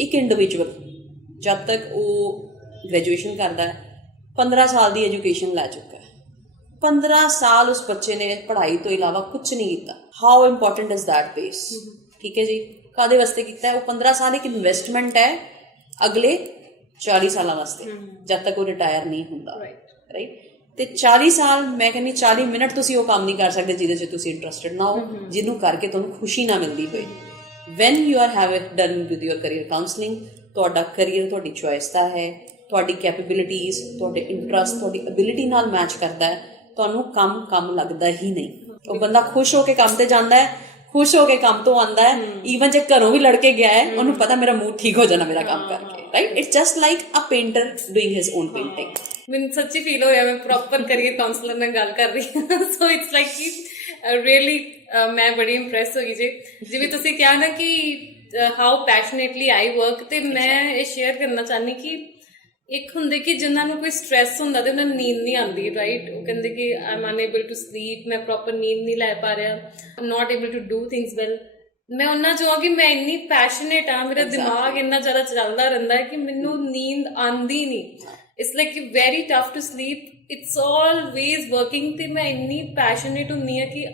ਇੱਕ ਇੰਡੀਵਿਜੂਅਲ ਜਦ ਤੱਕ ਉਹ ਗ੍ਰੈਜੂਏਸ਼ਨ ਕਰਦਾ ਹੈ, 15 ਸਾਲ ਦੀ ਐਜੂਕੇਸ਼ਨ ਲੈ ਚੁੱਕਾ ਹੈ, 15 ਸਾਲ ਉਸ ਬੱਚੇ ਨੇ ਪੜ੍ਹਾਈ ਤੋਂ ਇਲਾਵਾ ਕੁਝ ਨਹੀਂ ਕੀਤਾ। How important is that base, ਠੀਕ ਹੈ ਜੀ, ਕਾਹਦੇ ਵਾਸਤੇ ਕੀਤਾ ਹੈ? ਉਹ 15 ਸਾਲ ਇੱਕ ਇਨਵੈਸਟਮੈਂਟ ਹੈ ਅਗਲੇ 40 ਸਾਲਾਂ ਵਾਸਤੇ, ਜਦ ਤੱਕ ਉਹ ਰਿਟਾਇਰ ਨਹੀਂ ਹੁੰਦਾ। ਰਾਈਟ, ਤੇ 40 ਸਾਲ ਮੈਂ ਕਹਿੰਦੀ 40 ਮਿੰਟ ਤੁਸੀਂ ਉਹ ਕੰਮ ਨਹੀਂ ਕਰ ਸਕਦੇ ਜਿਹਦੇ 'ਚ ਤੁਸੀਂ ਇੰਟਰਸਟਿਡ ਨਾ ਹੋ, ਜਿਹਨੂੰ ਕਰਕੇ ਤੁਹਾਨੂੰ ਖੁਸ਼ੀ ਨਾ ਮਿਲਦੀ ਹੋਏ। Van you R have it done with your career counselling, ਤੁਹਾਡਾ ਕਰੀਅਰ ਤੁਹਾਡੀ ਚੋਇਸ ਦਾ ਹੈ, ਤੁਹਾਡੀ ਕੈਪੇਬਿਲਿਟੀਜ਼, ਤੁਹਾਡੇ ਇੰਟਰਸਟ, ਤੁਹਾਡੀ ਐਬਿਲਿਟੀ ਨਾਲ ਮੈਚ ਕਰਦਾ ਹੈ, ਤੁਹਾਨੂੰ ਕੰਮ ਲੱਗਦਾ ਹੀ ਨਹੀਂ। ਉਹ ਬੰਦਾ ਖੁਸ਼ ਹੋ ਕੇ ਕੰਮ ਤੇ ਜਾਂਦਾ ਹੈ, ਖੁਸ਼ ਹੋ ਕੇ ਕੰਮ ਤੋਂ ਆਉਂਦਾ ਹੈ, ਈਵਨ ਜੇ ਘਰੋਂ ਵੀ ਲੜ ਕੇ ਗਿਆ ਹੈ, ਉਹਨੂੰ ਪਤਾ ਮੇਰਾ ਮੂਡ ਠੀਕ ਹੋ ਜਾਣਾ ਮੇਰਾ ਕੰਮ ਕਰਕੇ। Right, it's just like a painter doing his own painting. ਮੈਨੂੰ ਸੱਚੀ ਫੀਲ ਹੋ ਰਿਹਾ ਮੈਂ ਪ੍ਰੋਪਰ ਕਰੀਅਰ ਕਾਉਂਸਲਰ ਨਾਲ ਗੱਲ ਕਰ ਰਹੀ ਹਾਂ। ਸੋ ਇਟਸ ਲਾਈਕ ਕਿ ਰੀਅਲੀ ਮੈਂ ਬੜੀ ਇੰਪ੍ਰੈਸ ਹੋ ਗਈ ਜੀ, ਜਿਵੇਂ ਤੁਸੀਂ ਕਿਹਾ ਨਾ ਕਿ ਹਾਊ ਪੈਸ਼ਨੇਟਲੀ ਆਈ ਵਰਕ, ਤੇ ਮੈਂ ਇਹ ਸ਼ੇਅਰ ਕਰਨਾ ਚਾਹਨੀ ਕਿ ਇੱਕ ਹੁੰਦੇ ਕਿ ਜਿਨ੍ਹਾਂ ਨੂੰ ਕੋਈ ਸਟ੍ਰੈਸ ਹੁੰਦਾ ਤੇ ਉਹਨਾਂ ਨੂੰ ਨੀਂਦ ਨਹੀਂ ਆਉਂਦੀ। ਰਾਈਟ, ਉਹ ਕਹਿੰਦੇ ਕਿ I am unable to sleep, ਮੈਂ ਪ੍ਰੋਪਰ ਨੀਂਦ ਨਹੀਂ ਲੈ ਪਾ ਰਿਹਾ, I am not able to do things well. ਮੈਂ ਉਹਨਾਂ ਚੋਂ ਕਿ ਮੈਂ ਇੰਨੀ ਪੈਸ਼ਨੇਟ ਹਾਂ, ਮੇਰਾ ਦਿਮਾਗ ਇੰਨਾ ਜ਼ਿਆਦਾ ਚੱਲਦਾ ਰਹਿੰਦਾ ਹੈ ਕਿ ਮੈਨੂੰ ਨੀਂਦ ਆਉਂਦੀ ਨਹੀਂ। It's like very tough to sleep, it's always working. ਤੇ ਮੈਂ ਇੰਨੀ ਪੈਸ਼ਨੇਟ ਹੁੰਦੀ ਹਾਂ ਕਿ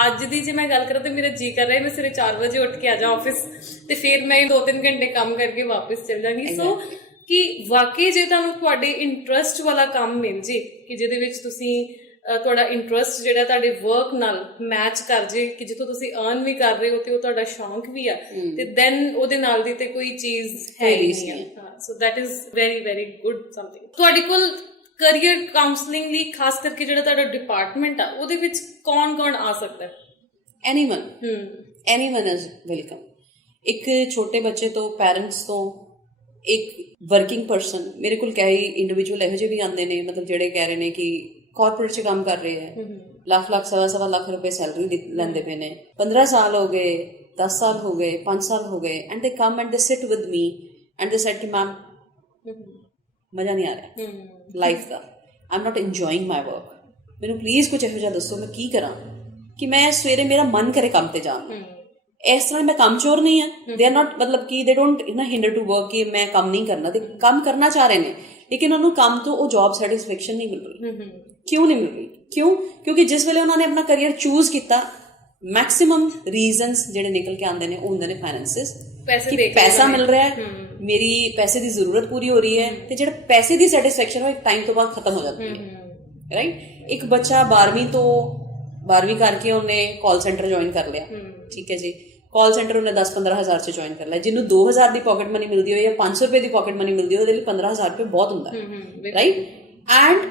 ਅੱਜ ਦੀ ਜੇ ਮੈਂ ਗੱਲ ਕਰਾਂ ਤੇ ਮੇਰਾ ਜੀ ਕਰ ਰਿਹਾ ਮੈਂ ਸਵੇਰੇ 4 ਵਜੇ ਉੱਠ ਕੇ ਆ ਜਾ ਆਫਿਸ, ਤੇ ਫਿਰ ਮੈਂ 2-3 ਘੰਟੇ ਕੰਮ ਕਰਕੇ ਵਾਪਸ ਚਲ ਜਾਵਾਂਗੀ। ਸੋ ਕਿ ਵਾਕਈ ਜੇ ਤੁਹਾਨੂੰ ਤੁਹਾਡੇ ਇੰਟਰਸਟ ਵਾਲਾ ਕੰਮ ਮਿਲ ਜੇ, ਕਿ ਜਿਹਦੇ ਵਿੱਚ ਤੁਸੀਂ ਤੁਹਾਡਾ ਇੰਟਰਸਟ ਜਿਹੜਾ ਤੁਹਾਡੇ ਵਰਕ ਨਾਲ ਮੈਚ ਕਰ ਜੇ, ਕਿ ਜਿੱਥੋਂ ਤੁਸੀਂ ਅਰਨ ਵੀ ਕਰ ਰਹੇ ਹੋ ਤੇ ਉਹ ਤੁਹਾਡਾ ਸ਼ੌਂਕ ਵੀ ਆ, ਤੇ ਦੈਨ ਉਹਦੇ ਨਾਲ ਦੀ ਤੇ ਕੋਈ ਚੀਜ਼ ਹੈ ਹੀ ਨਹੀਂ ਆ। So that is very very good something. ਤੁਹਾਡੇ ਕੋਲ ਕਰੀਅਰ ਕਾਉਂਸਲਿੰਗ ਲਈ ਖਾਸ ਕਰਕੇ ਜਿਹੜਾ ਤੁਹਾਡਾ ਡਿਪਾਰਟਮੈਂਟ ਆ, ਉਹਦੇ ਵਿੱਚ ਕੌਣ ਆ ਸਕਦਾ ਹੈ? Anyone is welcome. ਇੱਕ ਛੋਟੇ ਬੱਚੇ ਤੋਂ, ਪੈਰੈਂਟਸ ਤੋਂ, ਇੱਕ ਵਰਕਿੰਗ ਪਰਸਨ। ਮੇਰੇ ਕੋਲ ਕਈ ਇੰਡੀਵਿਜੂਅਲ ਇਹੋ ਜਿਹੇ ਵੀ ਆਉਂਦੇ ਨੇ, ਮਤਲਬ ਜਿਹੜੇ ਕਹਿ ਰਹੇ ਨੇ ਕਿ ਕਾਰਪੋਰੇਟ 'ਚ ਕੰਮ ਕਰ ਰਹੇ ਹੈ, ਲੱਖ, ਸਵਾ ਲੱਖ ਰੁਪਏ ਸੈਲਰੀ ਲੈਂਦੇ ਪਏ ਨੇ, 15 ਸਾਲ ਹੋ ਗਏ, 10 ਸਾਲ ਹੋ ਗਏ, 5 ਸਾਲ ਹੋ ਗਏ, ਐਂਡ ਦੇ ਕਮ ਐਂਡ ਦੇ ਸਿਟ ਵਿਦ ਮੀ ਐਂਡ ਦੇ ਸੈਡ ਕਿ ਮੈਮ ਮਜ਼ਾ ਨਹੀਂ ਆ ਰਿਹਾ life the, I am not enjoying my work. ਮੈਨੂੰ ਪਲੀਜ਼ ਕੁਝ ਇਹੋ ਜਿਹਾ ਦੱਸੋ ਮੈਂ ਕੀ ਕਰਾਂ ਕਿ ਮੈਂ ਸਵੇਰੇ ਮੇਰਾ ਮਨ ਕਰੇ ਕੰਮ ਤੇ ਜਾਣ ਨੂੰ। ਇਸ ਤਰ੍ਹਾਂ ਮੈਂ ਕੰਮ ਚੋਰ ਨਹੀਂ ਹਾਂ, ਦੇ ਆਰ ਨਾਟ ਮਤਲਬ ਕਿ ਦੇ ਡੋਂਟ ਹਿੰਡਰ ਟੂ ਵਰਕ ਕਿ ਮੈਂ ਕੰਮ ਨਹੀਂ ਕਰਨਾ, ਤੇ ਕੰਮ ਕਰਨਾ ਚਾਹ ਰਹੇ ਨੇ ਲੇਕਿਨ ਉਹਨੂੰ ਕੰਮ ਤੋਂ ਉਹ ਜੌਬ ਸੈਟਿਸਫੈਕਸ਼ਨ ਨਹੀਂ ਮਿਲ ਰਹੀ। ਕਿਉਂ ਨਹੀਂ ਮਿਲ ਰਹੀ? ਕਿਉਂਕਿ ਜਿਸ ਵੇਲੇ ਉਹਨਾਂ ਨੇ ਆਪਣਾ ਕਰੀਅਰ ਚੂਜ਼ ਕੀਤਾ, ਮੈਕਸਿਮਮ ਰੀਜ਼ਨਸ ਜਿਹੜੇ ਨਿਕਲ ਕੇ ਆਉਂਦੇ ਨੇ ਉਹ ਹੁੰਦੇ ਨੇ ਫਾਈਨੈਂਸਿਸ, ਪੈਸਾ ਮਿਲ ਰਿਹਾ ਹੈ, ਮੇਰੀ ਪੈਸੇ ਦੀ ਜ਼ਰੂਰਤ ਪੂਰੀ ਹੋ ਰਹੀ ਹੈ, ਤੇ ਜਿਹੜਾ ਪੈਸੇ ਦੀ ਸੈਟਿਸਫੈਕਸ਼ਨ ਉਹ ਇੱਕ ਟਾਈਮ ਤੋਂ ਬਾਅਦ ਖਤਮ ਹੋ ਜਾਂਦੀ ਹੈ, ਰਾਈਟ। ਇੱਕ ਬੱਚਾ 12ਵੀਂ ਕਰਕੇ ਉਹਨੇ ਕਾਲ ਸੈਂਟਰ ਜੁਆਇਨ ਕਰ ਲਿਆ, ਠੀਕ ਹੈ ਜੀ, ਕਾਲ ਸੈਂਟਰ ਉਹਨੇ 10-15 ਹਜ਼ਾਰ 'ਚ ਜੁਆਇਨ ਕਰ ਲਿਆ, ਜਿਹਨੂੰ 2000 ਦੀ ਪਾਕਟ ਮਨੀ ਮਿਲਦੀ ਹੋਏ ਜਾਂ 500 ਰੁਪਏ ਦੀ ਪਾਕਟ ਮਨੀ ਮਿਲਦੀ ਹੋਏ, ਉਹਦੇ ਲਈ 15,000 ਰੁਪਏ ਬਹੁਤ ਹੁੰਦਾ ਹੈ, ਰਾਈਟ। ਐਂਡ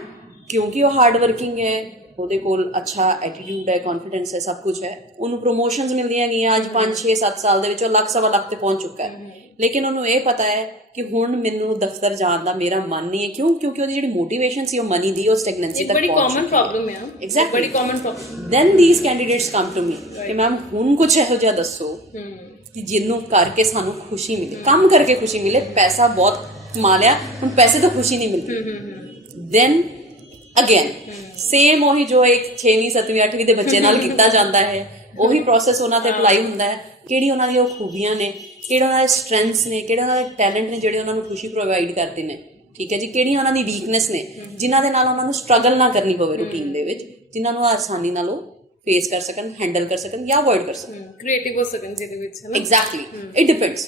ਕਿਉਂਕਿ ਉਹ ਹਾਰਡ ਵਰਕਿੰਗ ਹੈ, ਉਹਦੇ ਕੋਲ ਅੱਛਾ ਐਟੀਟਿਊਡ ਹੈ, ਕੌਨਫੀਡੈਂਸ ਹੈ, ਸਭ ਕੁਝ ਹੈ, ਉਹਨੂੰ ਪ੍ਰੋਮੋਸ਼ਨਸ ਮਿਲਦੀਆਂ ਗਈਆਂ, ਅੱਜ 5-6-7 ਸਾਲ ਦੇ ਵਿੱਚ ਉਹ ਲੱਖ-ਸਵਾ ਲੱਖ ਤੇ ਪਹੁੰਚ ਚੁੱਕਾ ਹੈ। ਲੇਕਿਨ ਉਹਨੂੰ ਇਹ ਪਤਾ ਹੈ ਕਿ ਹੁਣ ਮੈਨੂੰ ਦਫ਼ਤਰ ਜਾਣ ਦਾ ਮੇਰਾ ਮਨ ਨਹੀਂ ਹੈ। ਕਿਉਂਕਿ ਉਹਦੀ ਜਿਹੜੀ ਮੋਟੀਵੇਸ਼ਨ ਸੀ ਉਹ ਮਨੀ ਦੀ, ਉਹ ਸਟੈਗਨੈਂਸੀ ਤੱਕ ਪਹੁੰਚ ਚੁੱਕੀ ਹੈ। ਬੜੀ ਕਾਮਨ ਪ੍ਰੋਬਲਮ ਹੈ, ਐਗਜ਼ੈਕਟਲੀ, ਬੜੀ common problem. Then these candidates come to me ਕਿ ਮੈਮ ਹੁਣ ਕੁਝ ਇਹੋ ਜਿਹਾ ਦੱਸੋ ਕਿ ਜਿਹਨੂੰ ਕਰਕੇ ਸਾਨੂੰ ਖੁਸ਼ੀ ਮਿਲੇ, ਕੰਮ ਕਰਕੇ ਖੁਸ਼ੀ ਮਿਲੇ। ਪੈਸਾ ਬਹੁਤ ਕਮਾ ਲਿਆ, ਹੁਣ ਪੈਸੇ ਤੋਂ ਖੁਸ਼ੀ ਨਹੀਂ ਮਿਲਦੀ। ਦੈਨ ਅਗੇਨ ਸੇਮ ਉਹੀ ਜੋ ਇੱਕ 6ਵੀਂ 7ਵੀਂ 8ਵੀਂ ਦੇ ਬੱਚੇ ਨਾਲ ਕੀਤਾ ਜਾਂਦਾ ਹੈ, ਉਹੀ ਪ੍ਰੋਸੈਸ ਉਹਨਾਂ ਤੇ ਅਪਲਾਈ ਹੁੰਦਾ ਹੈ। ਕਿਹੜੀ ਉਹਨਾਂ ਦੀਆਂ ਉਹ ਖੂਬੀਆਂ ਨੇ, ਕਿਹੜੇ ਉਹਨਾਂ ਦੇ ਸਟਰੈਂਥਸ ਨੇ, ਕਿਹੜੇ ਉਹਨਾਂ ਦੇ ਟੈਲੈਂਟ ਨੇ ਜਿਹੜੇ ਉਹਨਾਂ ਨੂੰ ਖੁਸ਼ੀ ਪ੍ਰੋਵਾਈਡ ਕਰਦੇ ਨੇ, ਠੀਕ ਹੈ ਜੀ, ਕਿਹੜੀਆਂ ਉਹਨਾਂ ਦੀ ਵੀਕਨੈਸ ਨੇ ਜਿਨ੍ਹਾਂ ਦੇ ਨਾਲ ਉਹਨਾਂ ਨੂੰ ਸਟਰਗਲ ਨਾ ਕਰਨੀ ਪਵੇ ਰੂਟੀਨ ਦੇ ਵਿੱਚ, ਜਿਨ੍ਹਾਂ ਨੂੰ ਆਸਾਨੀ ਨਾਲ ਉਹ ਫੇਸ ਕਰ ਸਕਣ, ਹੈਂਡਲ ਕਰ ਸਕਣ ਜਾਂ ਅਵੋਇਡ ਕਰ ਸਕਣ, ਕ੍ਰੀਏਟਿਵ ਹੋ ਸਕਣ ਜਿਹਦੇ ਵਿੱਚ। ਐਗਜ਼ੈਕਟਲੀ, ਇਟ ਡਿਪੈਂਡਸ,